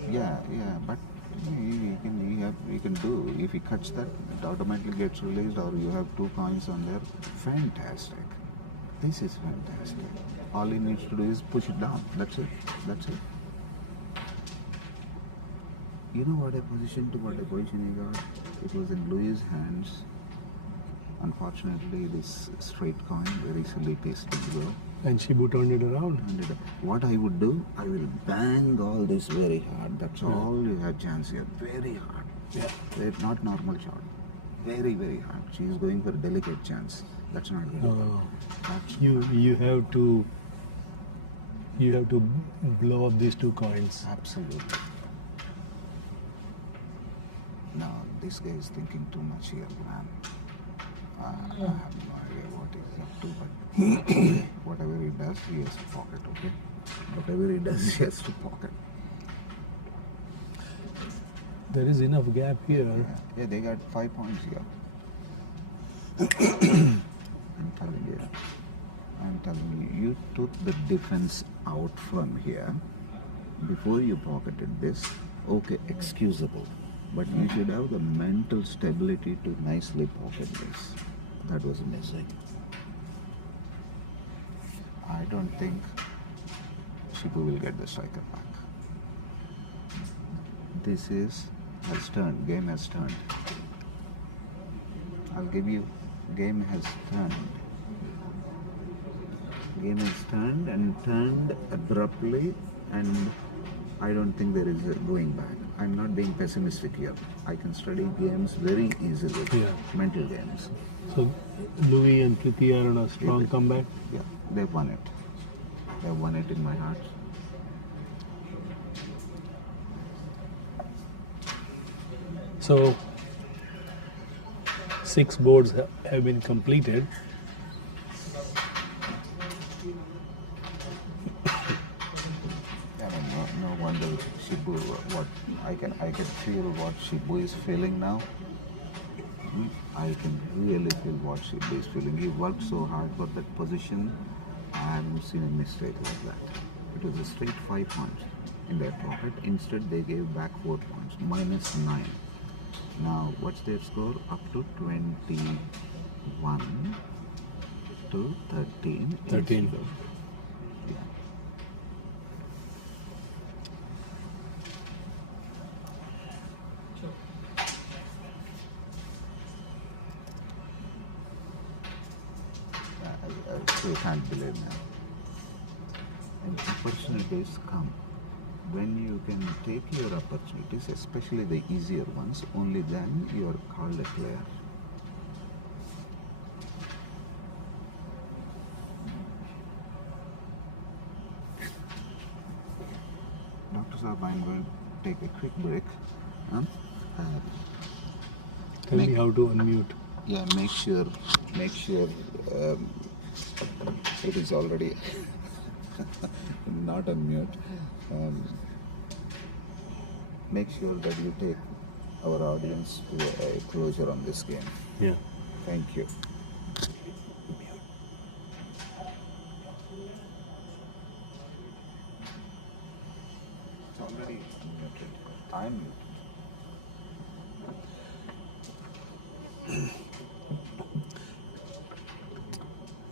Yeah, but he can do. If he cuts that, it automatically gets released, or you have two coins on there. Fantastic. This is fantastic. All he needs to do is push it down. That's it. You know what a position he got? It was in Louis' hands. Unfortunately, this straight coin, very silly tasting though. And Shibu turned it around. What I would do, I will bang all this very hard. That's all you have chance here. Very hard. Yeah. Not normal shot. Very, very hard. She is going for a delicate chance. That's not good. You have to blow up these two coins. Absolutely. No, this guy is thinking too much here, man. I have no idea what he's up to, but whatever he does, he has to pocket, okay? Whatever he does, he has to pocket. There is enough gap here. Yeah, they got 5 points here. I'm telling you, you took the defense out from here before you pocketed this. Okay, excusable. But you should have the mental stability to nicely pocket this. That was missing. I don't think Shibu will get the striker back. This has turned. Game has turned. I'll give you. Game has turned. Game has turned and turned abruptly, and I don't think there is a going back. I'm not being pessimistic here. I can study games very easily. Yeah. Mental games. So Louis and Preeti are on a strong comeback. Yeah, they've won it. They've won it in my heart. So 6 boards have been completed. No wonder Shibu. What I can feel what Shibu is feeling now. I can really feel what Shibu is feeling. He worked so hard for that position. I haven't seen a mistake like that. It was a straight 5 points in their pocket. Instead, they gave back 4 points, -9. Now, what's their score? Up to 21 to 13. 13. Yeah. I still can't believe now. And opportunities come. When you can take your opportunities, especially the easier ones, only then you are called a player. Dr. Saab, I'm going to take a quick break. Tell me how to unmute. Yeah, make sure it is already not on mute. Make sure that you take our audience to a closure on this game. Yeah. Thank you. I'm muted.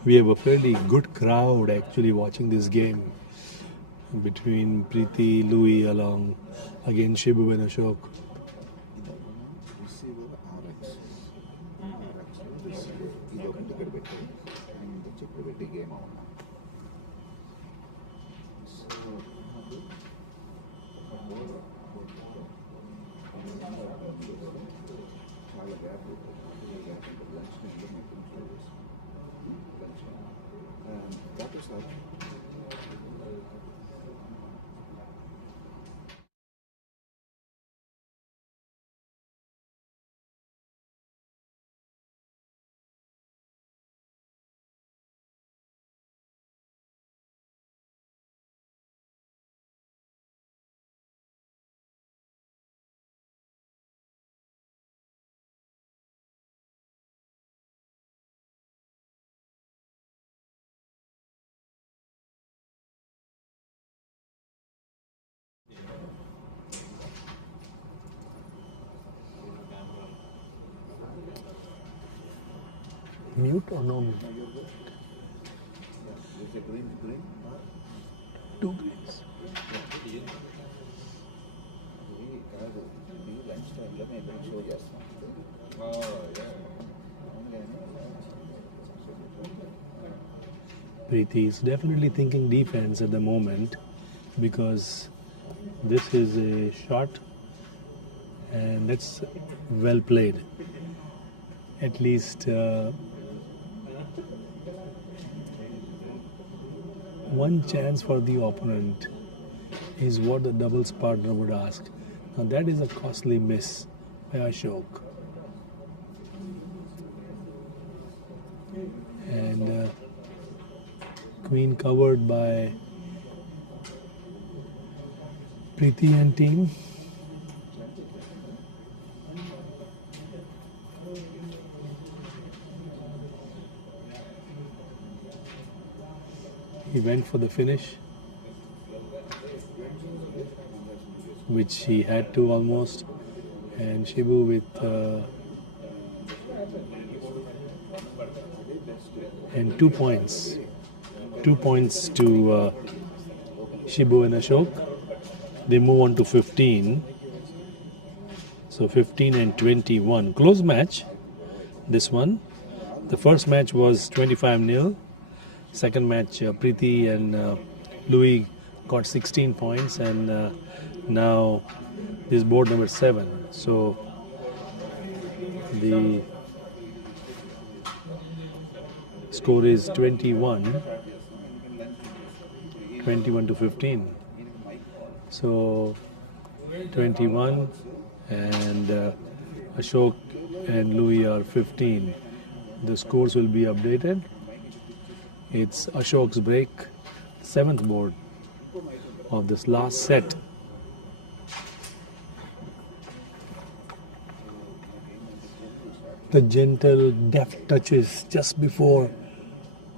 We have a fairly good crowd actually watching this game between Preeti, Louis along against Shibu and Ashok. Receiver RX. Receiver. ఇది ఒక ticket పెట్టి and check పెట్టి game అవునా so చాలా gap lunch టైంలో మీకు lunch doctor sir Mute or no mute? Is it green? Two greens. కాదు ఇది లంచ్ టైంలో మేము షో చేస్తాం Preeti is definitely thinking defense at the moment because this is a shot and that's well played. At least one chance for the opponent is what the doubles partner would ask. Now that is a costly miss by Ashok. And queen covered by Preeti and team. He went for the finish, which he had to almost, and Shibu with and 2 points. 2 points to Shibu and Ashok. They move on to 15. So 15 and 21. Close match, this one. The first match was 25-0. Second match, Preeti and Louis got 16 points, and now this is board number 7. So the score is 21 to 15. So 21 and Ashok and Louis are 15. The scores will be updated. It's Ashok's break, 7th board of this last set. The gentle, deft touches just before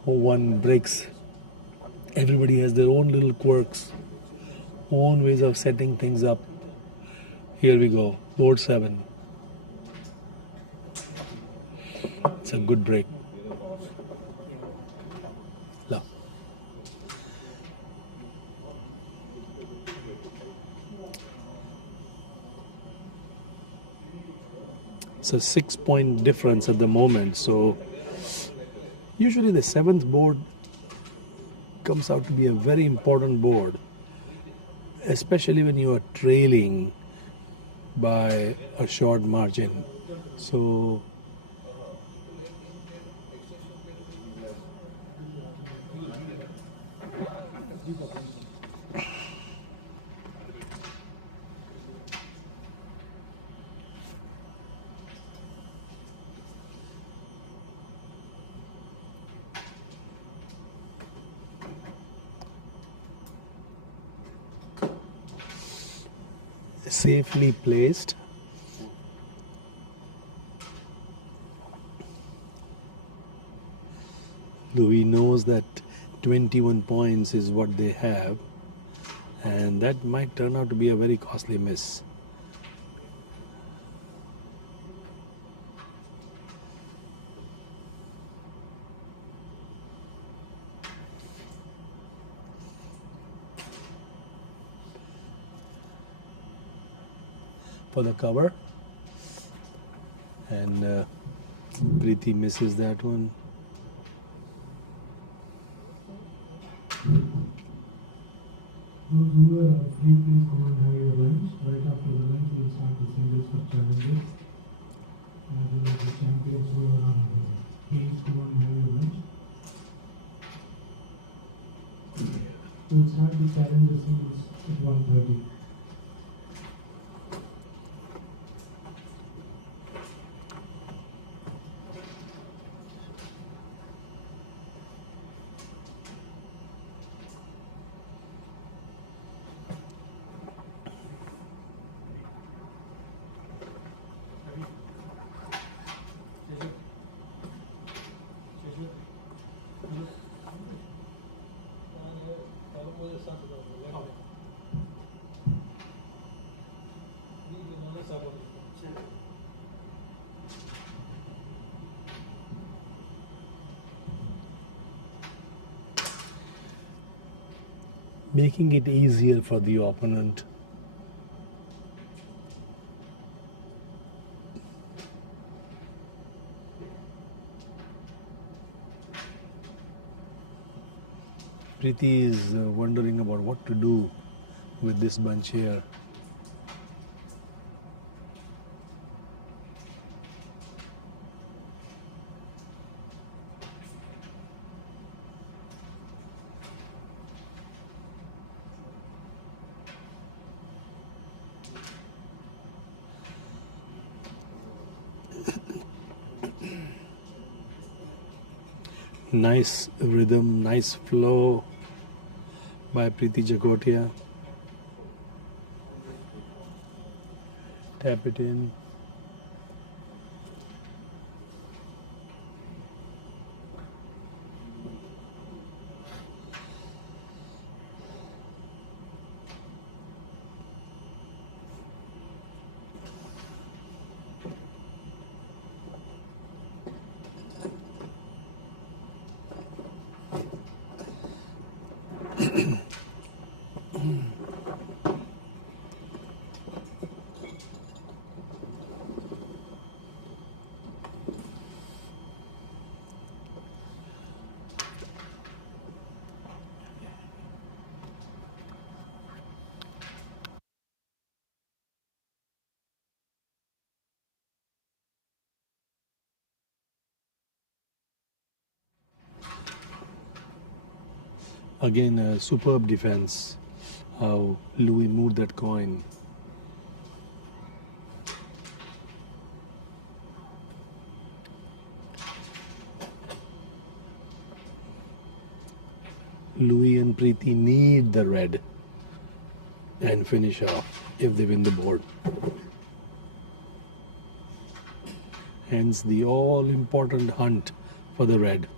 one breaks. Everybody has their own little quirks, own ways of setting things up. Here we go, board 7. It's a good break. Love. It's a 6-point difference at the moment. So usually the 7th board comes out to be a very important board, especially when you are trailing by a short margin. So safely placed. Louis knows that 21 points is what they have, and that might turn out to be a very costly miss. For the cover, and Preeti misses that one. Those who are free, please go and have your lunch. Right after the lunch, we will start the singles for challenges. And the champions who are on the games, go and have your lunch. We will start the challenger singles at 1:30. Making it easier for the opponent. Preeti is wondering about what to do with this bunch here. Nice rhythm, nice flow by Preeti Jagotia. Tap it in. Again, a superb defense. How Louis moved that coin. Louis and Preeti need the red and finish off if they win the board. Hence the all important hunt for the red.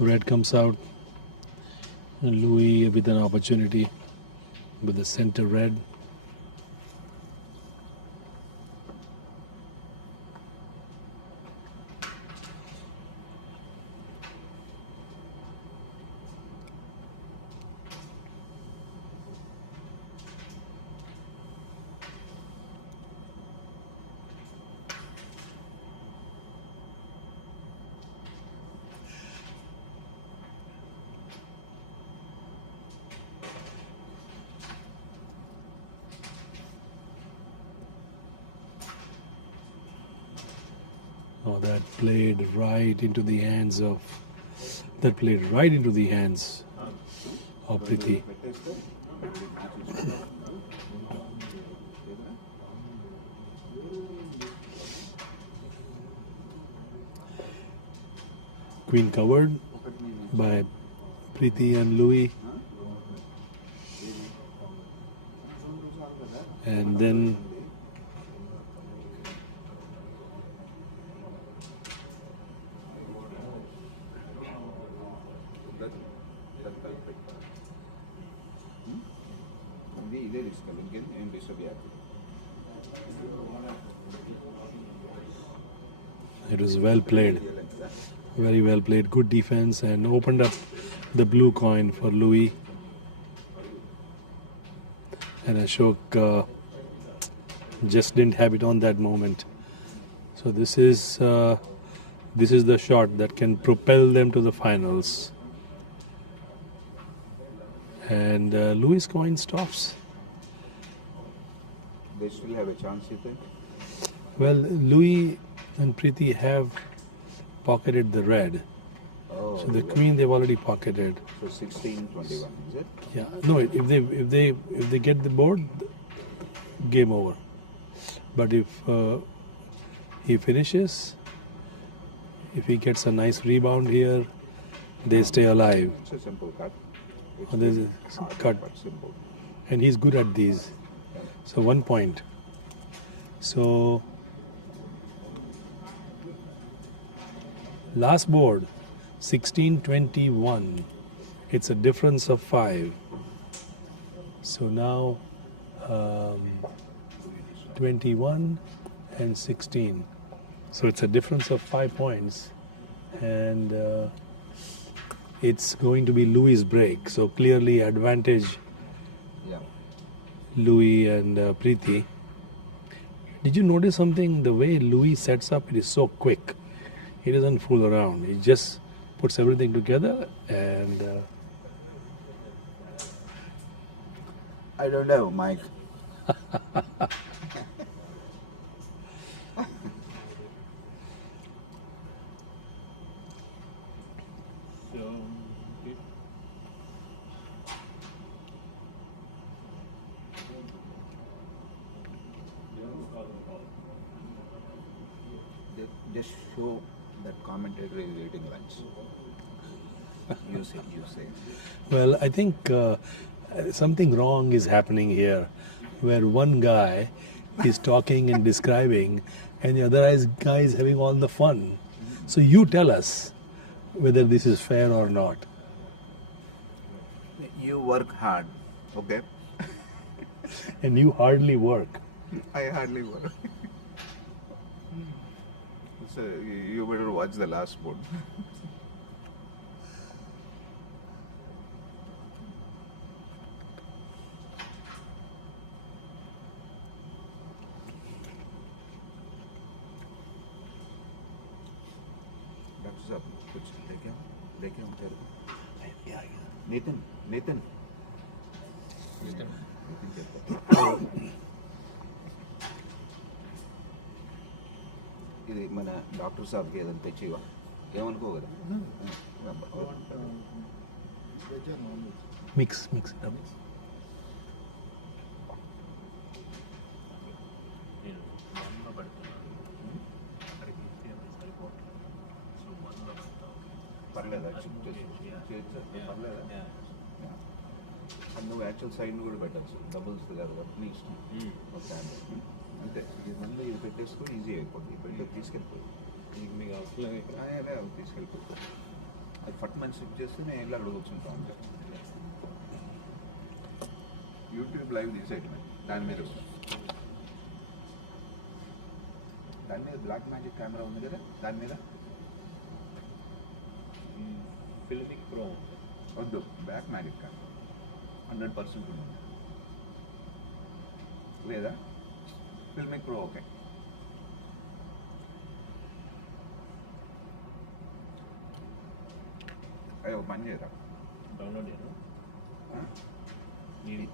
Red comes out. And Louis with an opportunity with the center red. Oh, that played right into the hands of. That played right into the hands of Preeti. Queen covered by Preeti and Louis. And then it was well played. Very well played. Good defense and opened up the blue coin for Louis. And Ashok just didn't have it on that moment. So this is the shot that can propel them to the finals. And Louis' coin stops. They still have a chance, you think? Well, Louis and Preeti have pocketed the red. Oh, So the queen they've already pocketed. so 16-21, is it? Yeah. No, if they get the board, game over. But if he finishes, if he gets a nice rebound here, they stay alive. It's a simple cut. It's Oh, there's a hard, cut. but simple. And he's good at these. So 1 point. So last board 16-21. It's a difference of 5. So now 21 and 16. So it's a difference of 5 points, and it's going to be Louis' break. So clearly advantage Yeah. Louis and Preeti. Did you notice something? The way Louis sets up, it is so quick. He doesn't fool around. He just puts everything together and I don't know, Mike. Just show that commentator is eating lunch. You say. well, I think something wrong is happening here, where one guy is talking and describing, and the other guy is having all the fun. So you tell us whether this is fair or not. You work hard, okay? And you hardly work. I hardly work. So you better watch the last board. Dr. Saab, कुछ लेके आओ तेरे को. Nathan. ఇది మన doctor సాబ్కి ఏదైనా తెచ్చివా ఏమనుకో కదా Mix it up. పర్లేదా పర్లేదా నువ్వు యాక్చువల్ సైడ్ కూడా పెట్టచ్చు డబుల్స్ కాదు కాబట్టి నీ ఇష్టం ఓకే అంతే ఇది మళ్ళీ ఇది పెట్టేసుకొని ఈజీ అయిపోతుంది పెట్టి తీసుకెళ్ళిపోయి మీకు అవసరం తీసుకెళ్ళిపోతుంది అది ఫట్ మంచి స్విప్ చేస్తే నేను ఇలా అక్కడ కూర్చుంటా ఉంటాను యూట్యూబ్ లైవ్ తీసేయటమే దాని మీద బ్లాక్ మ్యాజిక్ కెమెరా ఉంది కదా దాని మీద ఫిల్మిక్ ప్రో వద్దు బ్లాక్ మ్యాజిక్ కెమెరా 100% ఉంది లేదా ఫిల్మిక్ ప్రో ఓకే అయ్యో పని చేయరా డౌన్లోడ్ చేయరు ఇది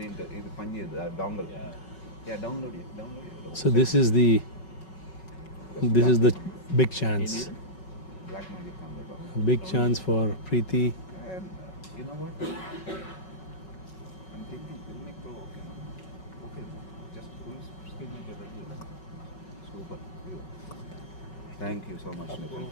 దీంట్లో ఇది పని చేయదు download download So this is the This is the big chance. Black magic on the top. A big chance for Preeti. And you know what? I'm thinking we'll make go okay. Okay, just spin it a bit. Super. Thank you so much, Nikhil.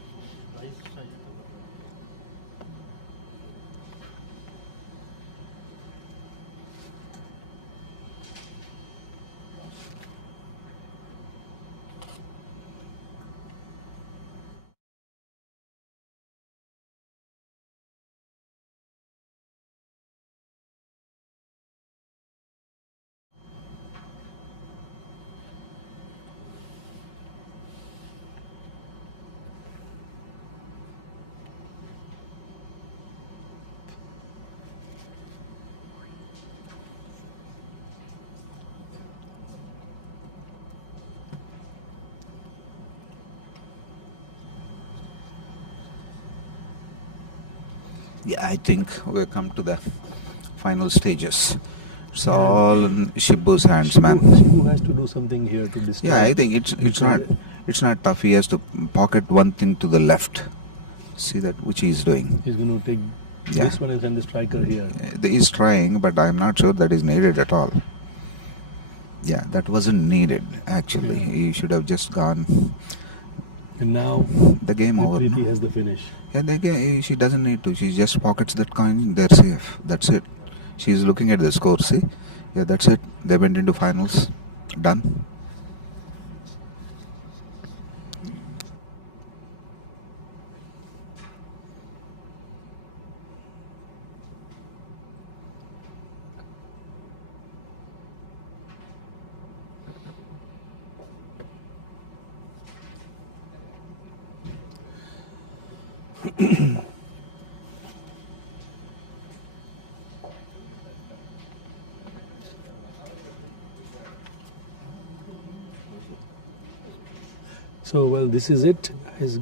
Yeah, I think we've come to the final stages. It's all in Shibu's hands, man. Shibu has to do something here to destroy. Yeah, I think it's not tough. He has to pocket one thing to the left. See that which he's doing. He's going to take Yeah. this one and send the striker here. He's trying, but I'm not sure that is needed at all. Yeah, that wasn't needed actually. He should have just gone. And now The game over. Preeti no? has the finish. Yeah, she doesn't need to. She just pockets that coin. They're safe. That's it. She's looking at the score. See? Yeah, that's it. They went into finals. Done. So, well, this is it. His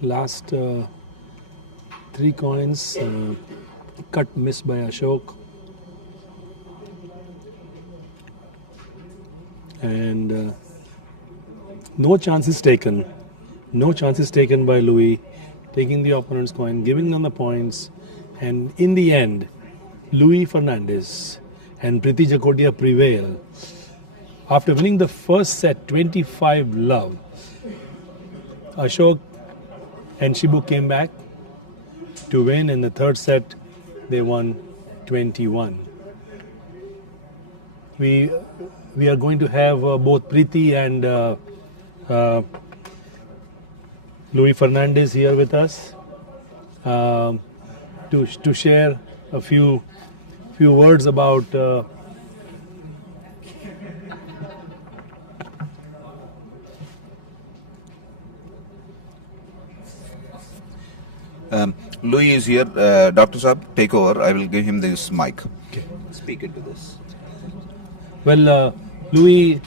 last 3 coins, cut missed by Ashok. And no chances taken. No chances taken by Louis, taking the opponent's coin, giving them the points. And in the end, Louis Fernandez and Preeti Jacodia prevail. After winning the first set 25-love, Ashok and Shibu came back to win. In the third set, they won 21. We are going to have both Preeti and Louis Fernandez here with us to share a few words about Louis is here. Dr. Saab, take over. I will give him this mic. Okay. Speak into this. Well, Louis,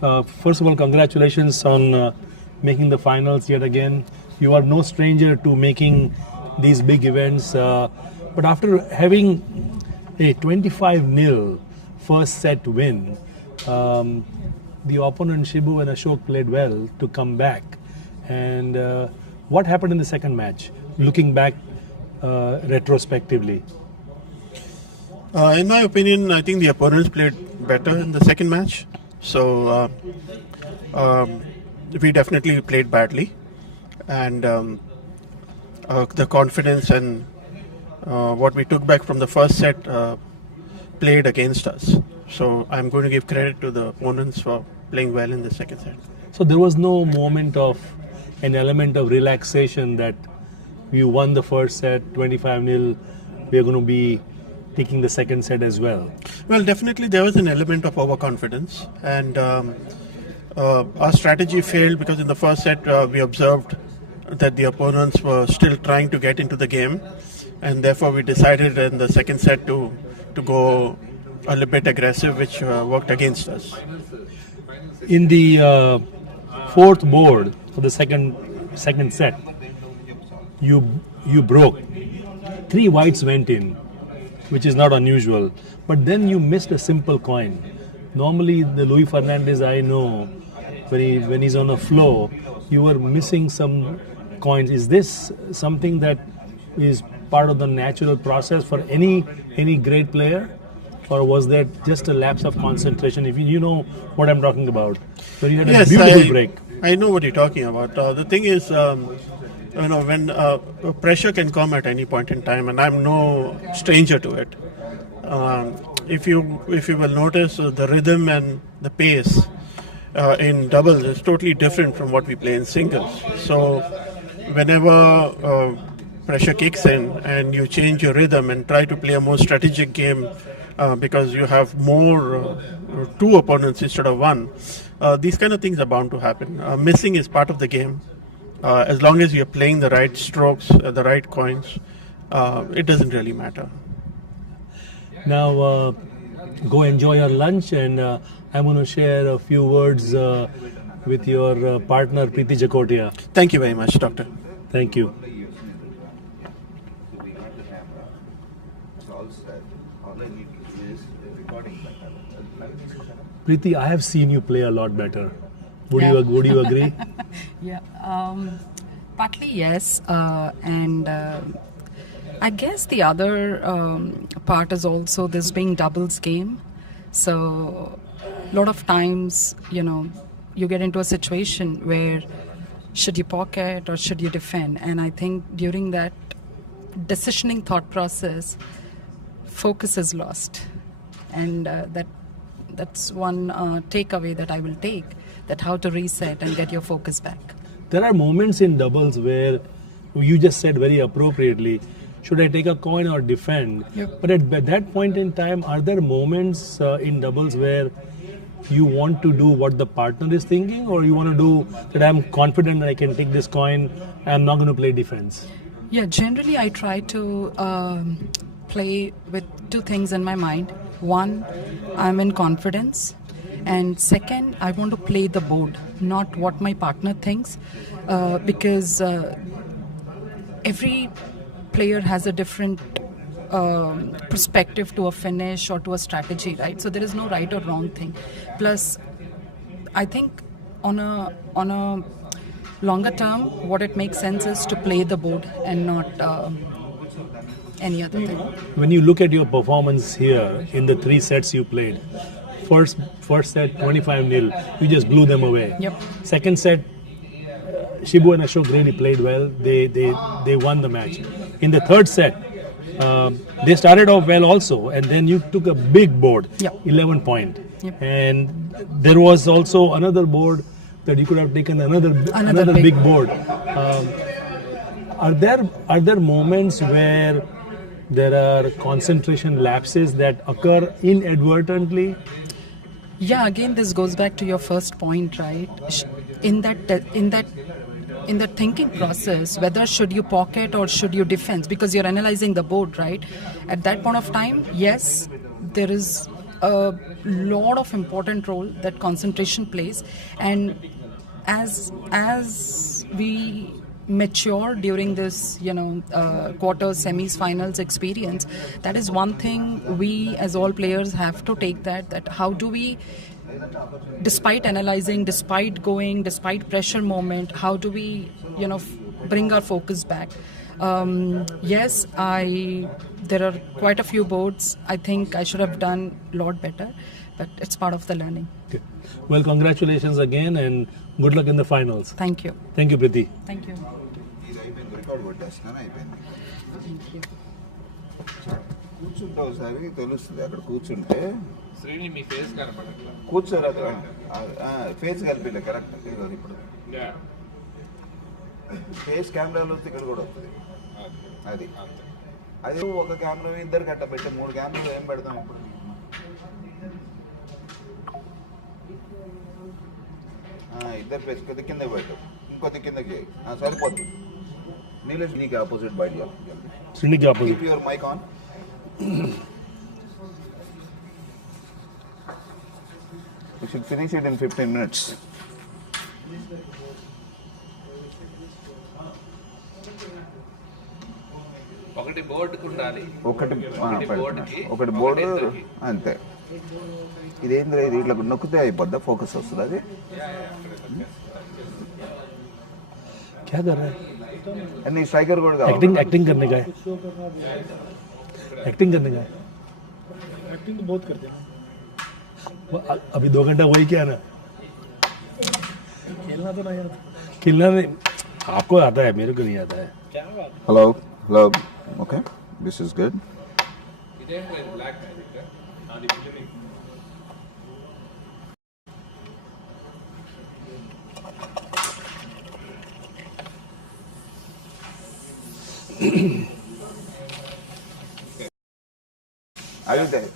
first of all, congratulations on making the finals yet again. You are no stranger to making these big events. But after having a 25-0 first set win, the opponent Shibu and Ashok played well to come back. And what happened in the second match, looking back retrospectively? In my opinion, I think the opponents played better in the second match. So we definitely played badly, and the confidence and what we took back from the first set played against us. So I'm going to give credit to the opponents for playing well in the second set. So there was no moment of an element of relaxation that you won the first set 25-0, we are going to be taking the second set as well. Well, definitely there was an element of overconfidence, and our strategy failed because in the first set we observed that the opponents were still trying to get into the game, and therefore we decided in the second set to go a little bit aggressive, which worked against us. In the fourth board for the second set, you broke. 3 whites went in, which is not unusual. But then you missed a simple coin. Normally, the Louis Fernandez I know when he's on a flow, you were missing some coins. Is this something that is part of the natural process for any great player, or was that just a lapse of concentration? If you know what I'm talking about, so you had a beautiful break. I know what you're talking about. The thing is, when pressure can come at any point in time, and I'm no stranger to it. If you will notice, the rhythm and the pace in doubles is totally different from what we play in singles. So whenever pressure kicks in and you change your rhythm and try to play a more strategic game because you have more two opponents instead of one, these kind of things are bound to happen. Missing is part of the game. As long as you're playing the right strokes, the right coins, it doesn't really matter. Now, go enjoy your lunch, and I'm going to share a few words with your partner, Preeti Jakotia. Thank you very much, Doctor. Thank you. Preeti, I have seen you play a lot better. Would you agree? Yeah, partly yes, and I guess the other part is also this being doubles game. So a lot of times, you get into a situation where should you pocket or should you defend? And I think during that decisioning thought process, focus is lost, and that's one takeaway that I will take, that how to reset and get your focus back. There are moments in doubles where you just said very appropriately, should I take a coin or defend? Yep. But at that point in time, are there moments in doubles where you want to do what the partner is thinking, or you want to do that I'm confident that I can take this coin, I'm not going to play defense? Yeah, generally I try to play with two things in my mind. One, I'm in confidence, and second, I want to play the board, not what my partner thinks, because every player has a different perspective to a finish or to a strategy, right? So there is no right or wrong thing. Plus, I think on a longer term, what it makes sense is to play the board and not any other thing. When you look at your performance here in the 3 sets you played, first set 25-0, you just blew them away. Yep. Second set, Shibu and Ashok really played well. They won the match. In the third set, they started off well also, and then you took a big board, Yep. 11 point. Yep. And there was also another board that you could have taken another big board. Are there moments where there are concentration lapses that occur inadvertently? Yeah, again, this goes back to your first point, right? In that thinking process, whether should you pocket or should you defend, because you're analyzing the board, right? At that point of time, yes, there is a lot of important role that concentration plays, and as we mature during this quarters, semis, finals experience, that is one thing we as all players have to take, that how do we, despite analyzing, despite pressure moment, how do we bring our focus back. Yes, there are quite a few boards I think I should have done a lot better, but it's part of the learning. Okay. Well, congratulations again, and good luck in the finals. Thank you. Thank you, Preeti. Thank you. Thank you. కూర్చుంటే ఒకసారి తెలుస్తుంది, అక్కడ కూర్చుంటే శ్రేణి మీ face కనపడట్లా. కూర్చోరు అక్కడ face కలిపిలే correct. ఇప్పుడు face కెమెరాలో వస్తే ఇక్కడ కూడా వస్తుంది. అది ఒక కెమెరా ఇద్దరు కట్ట పెట్టే 3 కెమెరాలు ఏం పెడతాం ఇప్పుడు? ఇద్దరు ఫేస్ కొద్ది కింద పెట్టు, ఇంకొద్ది కిందకి సరిపోద్ది. నీలేష్ నీకు ఆపోజిట్ బయట Srini opposite. Keep your mic on. We should finish it in 15 minutes. ఒకటి బోర్డుకు ఉండాలి. ఒకటి బోర్డుకి బోర్డు అంతే. ఇదేంద్ర ఇది ఇట్లా నొక్కితే అయిపోద్దా ఫోకస్ వస్తుంది అది क्या कर रहा है నీ స్ట్రైకర్ కూడా కావాలి एक्टिंग एक्टिंग करने का है एक्टिंग करने का है एक्टिंग तो बहुत करते हैं अभी 2 घंटा वही किया ना खेलना तो नहीं आता खेलना नहीं आपको आता है मेरे को नहीं आता है क्या बात hello okay this is good ఇదేంటో బ్లాక్ మ్యాజిక్ అది ఫిల్మింగ్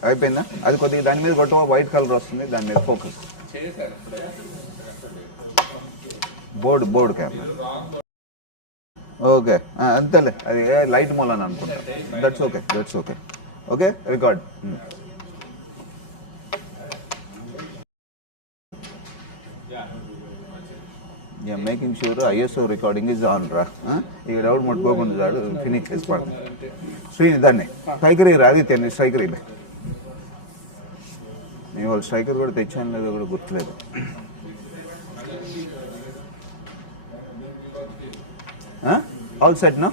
అయిపోయిందా అది కొద్దిగా దాని మీద కొట్టడం వైట్ కలర్ వస్తుంది దాని మీద ఫోకస్ చేశారు ఇప్పుడే బోర్డు కెమెరా ఓకే అంతేలే అది లైట్ మూలని అనుకుంటా that's okay okay record making sure ISO recording is on రా ఈ డౌట్ ముట్టుకోకుండా చాడు ఫినిష్ చేసి పడుతుంది శ్రీ దాన్ని స్ట్రైకర్ ఇరా ఆదిత్య స్ట్రైకర్ ఇలా నేను వాళ్ళు స్ట్రైకర్ కూడా తెచ్చాను లేదో కూడా గుర్తులేదు ఆల్ సెట్ నా